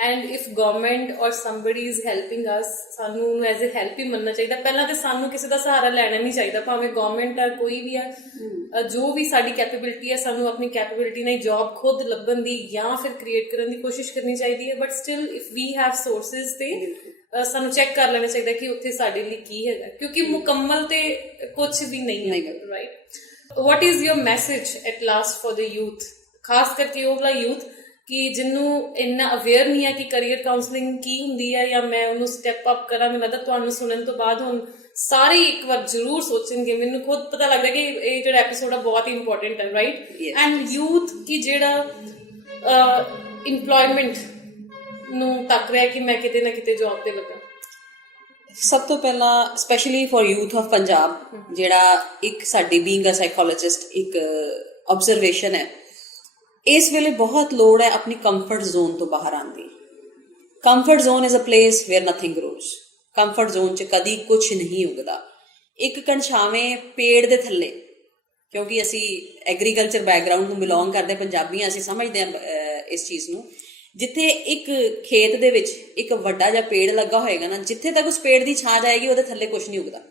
ਐਂਡ ਇਫ ਗਵਰਨਮੈਂਟ ਔਰ ਸਮਬਡੀ ਇਜ਼ ਹੈਲਪਿੰਗ ਅਸ, ਸਾਨੂੰ ਉਹਨੂੰ ਐਜ਼ ਏ ਹੈਲਪ ਹੀ ਮੰਨਣਾ ਚਾਹੀਦਾ। ਪਹਿਲਾਂ ਤੇ ਸਾਨੂੰ ਕਿਸੇ ਦਾ ਸਹਾਰਾ ਲੈਣਾ ਨਹੀਂ ਚਾਹੀਦਾ, ਭਾਵੇਂ ਗਵਰਨਮੈਂਟ ਆ ਕੋਈ ਵੀ ਆ, ਜੋ ਵੀ ਸਾਡੀ ਕੈਪੇਬਿਲਿਟੀ ਹੈ ਸਾਨੂੰ ਆਪਣੀ ਕੈਪੇਬਿਲਿਟੀ ਨਾਲ ਜੌਬ ਖੁਦ ਲੱਭਣ ਦੀ ਜਾਂ ਫਿਰ ਕ੍ਰੀਏਟ ਕਰਨ ਦੀ ਕੋਸ਼ਿਸ਼ ਕਰਨੀ ਚਾਹੀਦੀ ਹੈ। But still if we have sources ਤੇ ਸਾਨੂੰ ਚੈੱਕ ਕਰ ਲੈਣਾ ਚਾਹੀਦਾ ਕਿ ਉੱਥੇ ਸਾਡੇ ਲਈ ਕੀ ਹੈਗਾ, ਕਿਉਂਕਿ ਮੁਕੰਮਲ ਤੇ ਕੁਝ ਵੀ ਨਹੀਂ ਹੈਗਾ, right. What is your message at last for the youth, ਖਾਸ ਕਰਕੇ ਉਹ ਵਾਲਾ youth ਕਿ ਜਿਹਨੂੰ ਇੰਨਾ ਅਵੇਅਰ ਨਹੀਂ ਹੈ ਕਿ ਕਰੀਅਰ ਕਾਉਂਸਲਿੰਗ ਕੀ ਹੁੰਦੀ ਹੈ ਜਾਂ ਮੈਂ ਉਹਨੂੰ ਸਟੈਪ ਅਪ ਕਰਾਂ। ਮੈਨੂੰ ਲੱਗਦਾ ਤੁਹਾਨੂੰ ਸੁਣਨ ਤੋਂ ਬਾਅਦ ਹੁਣ ਸਾਰੇ ਇੱਕ ਵਾਰ ਜ਼ਰੂਰ ਸੋਚਣਗੇ। ਮੈਨੂੰ ਖੁਦ ਪਤਾ ਲੱਗਦਾ ਕਿ ਇਹ ਜਿਹੜਾ ਐਪੀਸੋਡ ਆ ਬਹੁਤ ਹੀ ਇੰਪੋਰਟੈਂਟ ਹੈ, ਰਾਈਟ। ਐਂਡ ਯੂਥ ਕਿ ਜਿਹੜਾ ਇੰਪਲੋਇਮੈਂਟ ਨੂੰ ਤੱਕ ਰਿਹਾ ਕਿ ਮੈਂ ਕਿਤੇ ਨਾ ਕਿਤੇ ਜੌਬ ਤੇ ਲੱਗਾ। ਸਭ ਤੋਂ ਪਹਿਲਾਂ specially for youth of Punjab, ਜਿਹੜਾ ਇੱਕ ਸਾਡੀ ਬੀਇੰਗ ਅ ਸਾਈਕੋਲੋਜਿਸਟ ਇੱਕ ਆਬਜ਼ਰਵੇਸ਼ਨ ਹੈ, ਇਸ ਵੇਲੇ ਬਹੁਤ ਲੋੜ ਹੈ ਆਪਣੀ ਕੰਫਰਟ ਜ਼ੋਨ ਤੋਂ ਬਾਹਰ ਆਉਣ ਦੀ। Comfort zone is a place where nothing grows. Comfort zone 'ਚ ਕਦੀ ਕੁਝ ਨਹੀਂ ਉਗਦਾ। ਇੱਕ ਕਣਛਾਵੇਂ ਪੇੜ ਦੇ ਥੱਲੇ, ਕਿਉਂਕਿ ਅਸੀਂ ਐਗਰੀਕਲਚਰ ਬੈਕਗਰਾਊਂਡ ਨੂੰ ਬਿਲੋਂਗ ਕਰਦੇ ਪੰਜਾਬੀ, ਅਸੀਂ ਸਮਝਦੇ ਹਾਂ ਇਸ ਚੀਜ਼ ਨੂੰ। ਜਿੱਥੇ ਇੱਕ ਖੇਤ ਦੇ ਵਿੱਚ ਇੱਕ ਵੱਡਾ ਜਿਹਾ ਪੇੜ ਲੱਗਾ ਹੋਏਗਾ ਨਾ, ਜਿੱਥੇ ਤੱਕ ਉਸ ਪੇੜ ਦੀ ਛਾਂ ਜਾਏਗੀ ਉਹਦੇ ਥੱਲੇ ਕੁਝ ਨਹੀਂ ਉਗਦਾ।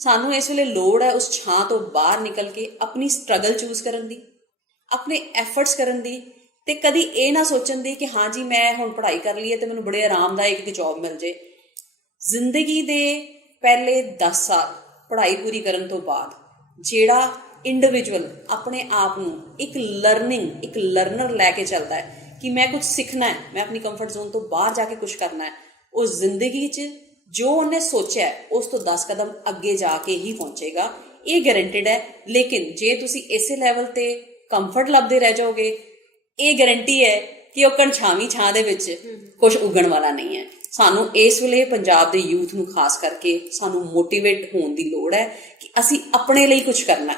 ਸਾਨੂੰ ਇਸ ਵੇਲੇ ਲੋੜ ਹੈ ਉਸ ਛਾਂ ਤੋਂ ਬਾਹਰ ਨਿਕਲ ਕੇ ਆਪਣੀ ਸਟਰਗਲ ਚੂਜ਼ ਕਰਨ ਦੀ, ਆਪਣੇ ਐਫਰਟਸ ਕਰਨ ਦੀ, ਤੇ ਕਦੀ ਇਹ ਨਾ ਸੋਚਣ ਦੀ ਕਿ ਹਾਂਜੀ ਮੈਂ ਹੁਣ ਪੜ੍ਹਾਈ ਕਰ ਲਈ ਹੈ ਤੇ ਮੈਨੂੰ ਬੜੇ ਆਰਾਮਦਾਇਕ ਇੱਕ ਜੌਬ ਮਿਲ ਜੇ। ਜ਼ਿੰਦਗੀ ਦੇ ਪਹਿਲੇ 10 ਸਾਲ ਪੜ੍ਹਾਈ ਪੂਰੀ ਕਰਨ ਤੋਂ ਬਾਅਦ ਜਿਹੜਾ ਇੰਡੀਵਿਜੂਅਲ ਆਪਣੇ ਆਪ ਨੂੰ ਇੱਕ ਲਰਨਰ ਲੈ ਕੇ ਚੱਲਦਾ ਹੈ ਕਿ ਮੈਂ ਕੁਝ ਸਿੱਖਣਾ ਹੈ, ਮੈਂ ਆਪਣੀ ਕੰਫਰਟ ਜ਼ੋਨ ਤੋਂ ਬਾਹਰ ਜਾ ਕੇ ਕੁਝ ਕਰਨਾ ਹੈ, ਉਹ ਜ਼ਿੰਦਗੀ 'ਚ ਜੋ ਉਹਨੇ ਸੋਚਿਆ ਉਸ ਤੋਂ 10 ਕਦਮ ਅੱਗੇ ਜਾ ਕੇ ਹੀ ਪਹੁੰਚੇਗਾ, ਇਹ ਗਰੰਟਿਡ ਹੈ। ਲੇਕਿਨ ਜੇ ਤੁਸੀਂ ਇਸੇ ਲੈਵਲ ਤੇ ਕੰਫਰਟ ਲੱਭਦੇ ਰਹਿ ਜਾਓਗੇ, ਇਹ ਗਰੰਟੀ ਹੈ ਕਿ ਉਹ ਕਣਛਾਵੀਂ ਛਾਂ ਦੇ ਵਿੱਚ ਕੁਝ ਉਗਣ ਵਾਲਾ ਨਹੀਂ ਹੈ। ਸਾਨੂੰ ਇਸ ਵੇਲੇ ਪੰਜਾਬ ਦੇ ਯੂਥ ਨੂੰ ਖਾਸ ਕਰਕੇ ਸਾਨੂੰ ਮੋਟੀਵੇਟ ਹੋਣ ਦੀ ਲੋੜ ਹੈ ਕਿ ਅਸੀਂ ਆਪਣੇ ਲਈ ਕੁਝ ਕਰਨਾ।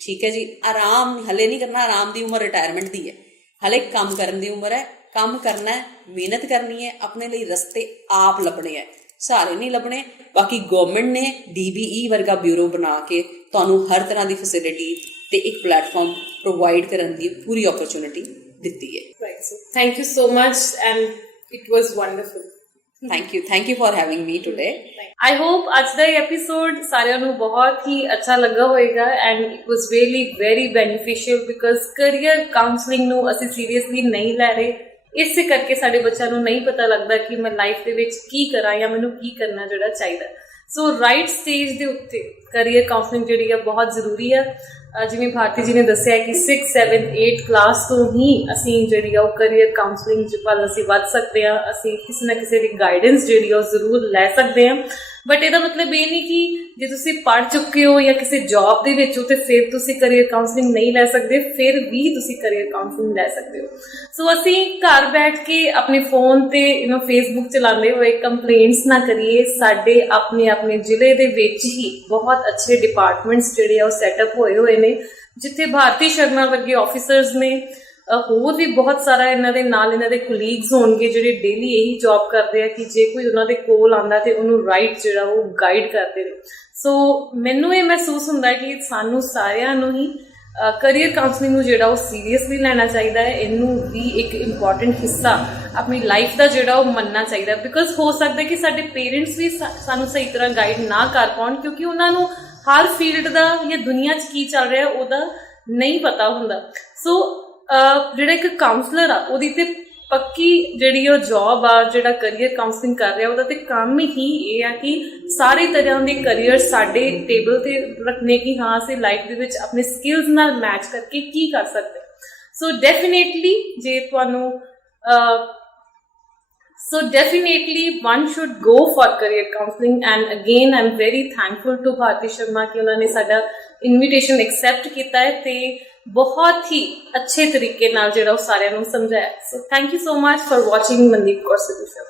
ਠੀਕ ਹੈ ਜੀ, ਆਰਾਮ ਹਲੇ ਨਹੀਂ ਕਰਨਾ। ਆਰਾਮ ਦੀ ਉਮਰ ਰਿਟਾਇਰਮੈਂਟ ਦੀ ਹੈ, ਹਲੇ ਕੰਮ ਕਰਨ ਦੀ ਉਮਰ ਹੈ। ਕੰਮ ਕਰਨਾ ਹੈ, ਮਿਹਨਤ ਕਰਨੀ ਹੈ, ਆਪਣੇ ਲਈ ਰਸਤੇ ਆਪ ਲੱਭਣੇ ਹੈ, ਸਹਾਰੇ ਨਹੀਂ ਲੱਭਣੇ। ਬਾਕੀ ਗਵਰਨਮੈਂਟ ਨੇ DBE ਵਰਗਾ ਬਿਊਰੋ ਬਣਾ ਕੇ ਤੁਹਾਨੂੰ ਹਰ ਤਰ੍ਹਾਂ ਦੀ ਫੈਸਿਲਿਟੀ ਤੇ ਇੱਕ ਪਲੇਟਫਾਰਮ ਪ੍ਰੋਵਾਈਡ ਕਰਨ ਦੀ ਪੂਰੀ ਓਪਰਚੁਨਿਟੀ ਦਿੱਤੀ ਹੈ। Thank you so much and it was wonderful. Thank you for having me today. I hope ਅੱਜ ਦਾ ਇਹ ਐਪੀਸੋਡ ਸਾਰਿਆਂ ਨੂੰ ਬਹੁਤ ਹੀ ਅੱਛਾ ਲੱਗਾ ਹੋਏਗਾ and it was really very beneficial because career counselling ਨੂੰ ਅਸੀਂ ਸੀਰੀਅਸਲੀ ਨਹੀਂ ਲੈ ਰਹੇ। ਇਸੇ ਕਰਕੇ ਸਾਡੇ ਬੱਚਿਆਂ ਨੂੰ ਨਹੀਂ ਪਤਾ ਲੱਗਦਾ ਕਿ ਮੈਂ ਲਾਈਫ ਦੇ ਵਿੱਚ ਕੀ ਕਰਾਂ ਜਾਂ ਮੈਨੂੰ ਕੀ ਕਰਨਾ ਜਿਹੜਾ ਚਾਹੀਦਾ। ਸੋ ਰਾਈਟ ਸਟੇਜ ਦੇ ਉੱਤੇ ਕਰੀਅਰ ਕਾਉਂਸਲਿੰਗ ਜਿਹੜੀ ਆ ਬਹੁਤ ਜ਼ਰੂਰੀ ਆ। ਜਿਵੇਂ ਭਾਰਤੀ ਜੀ ਨੇ ਦੱਸਿਆ ਕਿ 6, 7, 8 ਕਲਾਸ ਤੋਂ ਹੀ ਅਸੀਂ ਜਿਹੜੀ ਆ ਉਹ ਕਰੀਅਰ ਕਾਉਂਸਲਿੰਗ 'ਚ ਵੱਲ ਅਸੀਂ ਵੱਧ ਸਕਦੇ ਹਾਂ। ਅਸੀਂ ਕਿਸੇ ਨਾ ਕਿਸੇ ਦੀ ਗਾਈਡੈਂਸ ਜਿਹੜੀ ਆ ਉਹ ਜ਼ਰੂਰ ਲੈ ਸਕਦੇ ਹਾਂ। ਬਟ ਇਹਦਾ ਮਤਲਬ ਇਹ ਨਹੀਂ ਕਿ ਜੇ ਤੁਸੀਂ ਪੜ੍ਹ ਚੁੱਕੇ ਹੋ ਜਾਂ ਕਿਸੇ ਜੌਬ ਦੇ ਵਿੱਚ ਹੋ ਤੇ ਫਿਰ ਤੁਸੀਂ ਕਰੀਅਰ ਕਾਉਂਸਲਿੰਗ ਨਹੀਂ ਲੈ ਸਕਦੇ। ਫਿਰ ਵੀ ਤੁਸੀਂ ਕਰੀਅਰ ਕਾਉਂਸਲਿੰਗ ਲੈ ਸਕਦੇ ਹੋ। ਸੋ ਅਸੀਂ ਘਰ ਬੈਠ ਕੇ ਆਪਣੇ ਫੋਨ ਤੇ ਫੇਸਬੁੱਕ ਚਲਾਉਂਦੇ ਹੋਏ ਕੰਪਲੇਂਟਸ ਨਾ ਕਰੀਏ। ਸਾਡੇ ਆਪਣੇ ਜ਼ਿਲ੍ਹੇ ਦੇ ਵਿੱਚ ਹੀ ਬਹੁਤ ਅੱਛੇ ਡਿਪਾਰਟਮੈਂਟਸ ਜਿਹੜੇ ਆ ਉਹ ਸੈਟਅਪ ਹੋਏ ਨੇ, ਜਿੱਥੇ ਭਾਰਤੀ ਸ਼ਰਮਾ ਵਰਗੇ ਆਫਿਸਰਸ ਨੇ, ਹੋਰ ਵੀ ਬਹੁਤ ਸਾਰਾ ਇਹਨਾਂ ਦੇ ਨਾਲ ਇਹਨਾਂ ਦੇ ਕੋਲੀਗਸ ਹੋਣਗੇ ਜਿਹੜੇ ਡੇਲੀ ਇਹੀ ਜੌਬ ਕਰਦੇ ਆ ਕਿ ਜੇ ਕੋਈ ਉਹਨਾਂ ਦੇ ਕੋਲ ਆਉਂਦਾ ਤੇ ਉਹਨੂੰ ਰਾਈਟ ਜਿਹੜਾ ਉਹ ਗਾਈਡ ਕਰਦੇ ਨੇ। ਸੋ ਮੈਨੂੰ ਇਹ ਮਹਿਸੂਸ ਹੁੰਦਾ ਕਿ ਸਾਨੂੰ ਸਾਰਿਆਂ ਨੂੰ ਹੀ ਕਰੀਅਰ ਕਾਉਂਸਲਿੰਗ ਨੂੰ ਜਿਹੜਾ ਉਹ ਸੀਰੀਅਸਲੀ ਲੈਣਾ ਚਾਹੀਦਾ ਹੈ। ਇਹਨੂੰ ਵੀ ਇੱਕ ਇੰਪੋਰਟੈਂਟ ਹਿੱਸਾ ਆਪਣੀ ਲਾਈਫ ਦਾ ਜਿਹੜਾ ਉਹ ਮੰਨਣਾ ਚਾਹੀਦਾ। ਬਿਕੋਜ਼ ਹੋ ਸਕਦਾ ਕਿ ਸਾਡੇ ਪੇਰੈਂਟਸ ਵੀ ਸਾਨੂੰ ਸਹੀ ਤਰ੍ਹਾਂ ਗਾਈਡ ਨਾ ਕਰ ਪਾਉਣ, ਕਿਉਂਕਿ ਉਹਨਾਂ ਨੂੰ ਹਰ ਫੀਲਡ ਦਾ ਜਾਂ ਦੁਨੀਆ 'ਚ ਕੀ ਚੱਲ ਰਿਹਾ ਉਹਦਾ ਨਹੀਂ ਪਤਾ ਹੁੰਦਾ। ਸੋ ਜਿਹੜਾ ਇੱਕ ਕਾਉਂਸਲਰ ਆ ਉਹਦੀ ਤੇ ਪੱਕੀ ਜਿਹੜੀ ਉਹ ਜੌਬ ਆ, ਜਿਹੜਾ ਕਰੀਅਰ ਕਾਉਂਸਲਿੰਗ ਕਰ ਰਿਹਾ ਉਹਦਾ ਤੇ ਕੰਮ ਹੀ ਇਹ ਆ ਕਿ ਸਾਰੇ ਤਰ੍ਹਾਂ ਦੇ ਕਰੀਅਰ ਸਾਡੇ ਟੇਬਲ ਤੇ ਰੱਖਣੇ ਕਿ ਹਾਂ ਅਸੀਂ ਲਾਈਫ ਦੇ ਵਿੱਚ ਆਪਣੇ ਸਕਿੱਲਸ ਨਾਲ ਮੈਚ ਕਰਕੇ ਕੀ ਕਰ ਸਕਦੇ। ਸੋ ਡੈਫੀਨੇਟਲੀ ਜੇ ਤੁਹਾਨੂੰ So definitely one should go for career counseling, and again I'm very thankful to Bharti Sharma कि उन्होंने साडा invitation accept किया है ते बहुत ही अच्छे तरीके नाल जेड़ा सारिਆਂ ਨੂੰ समझाया। So thank you so much for watching Mandeep Kaur Sidhu Show।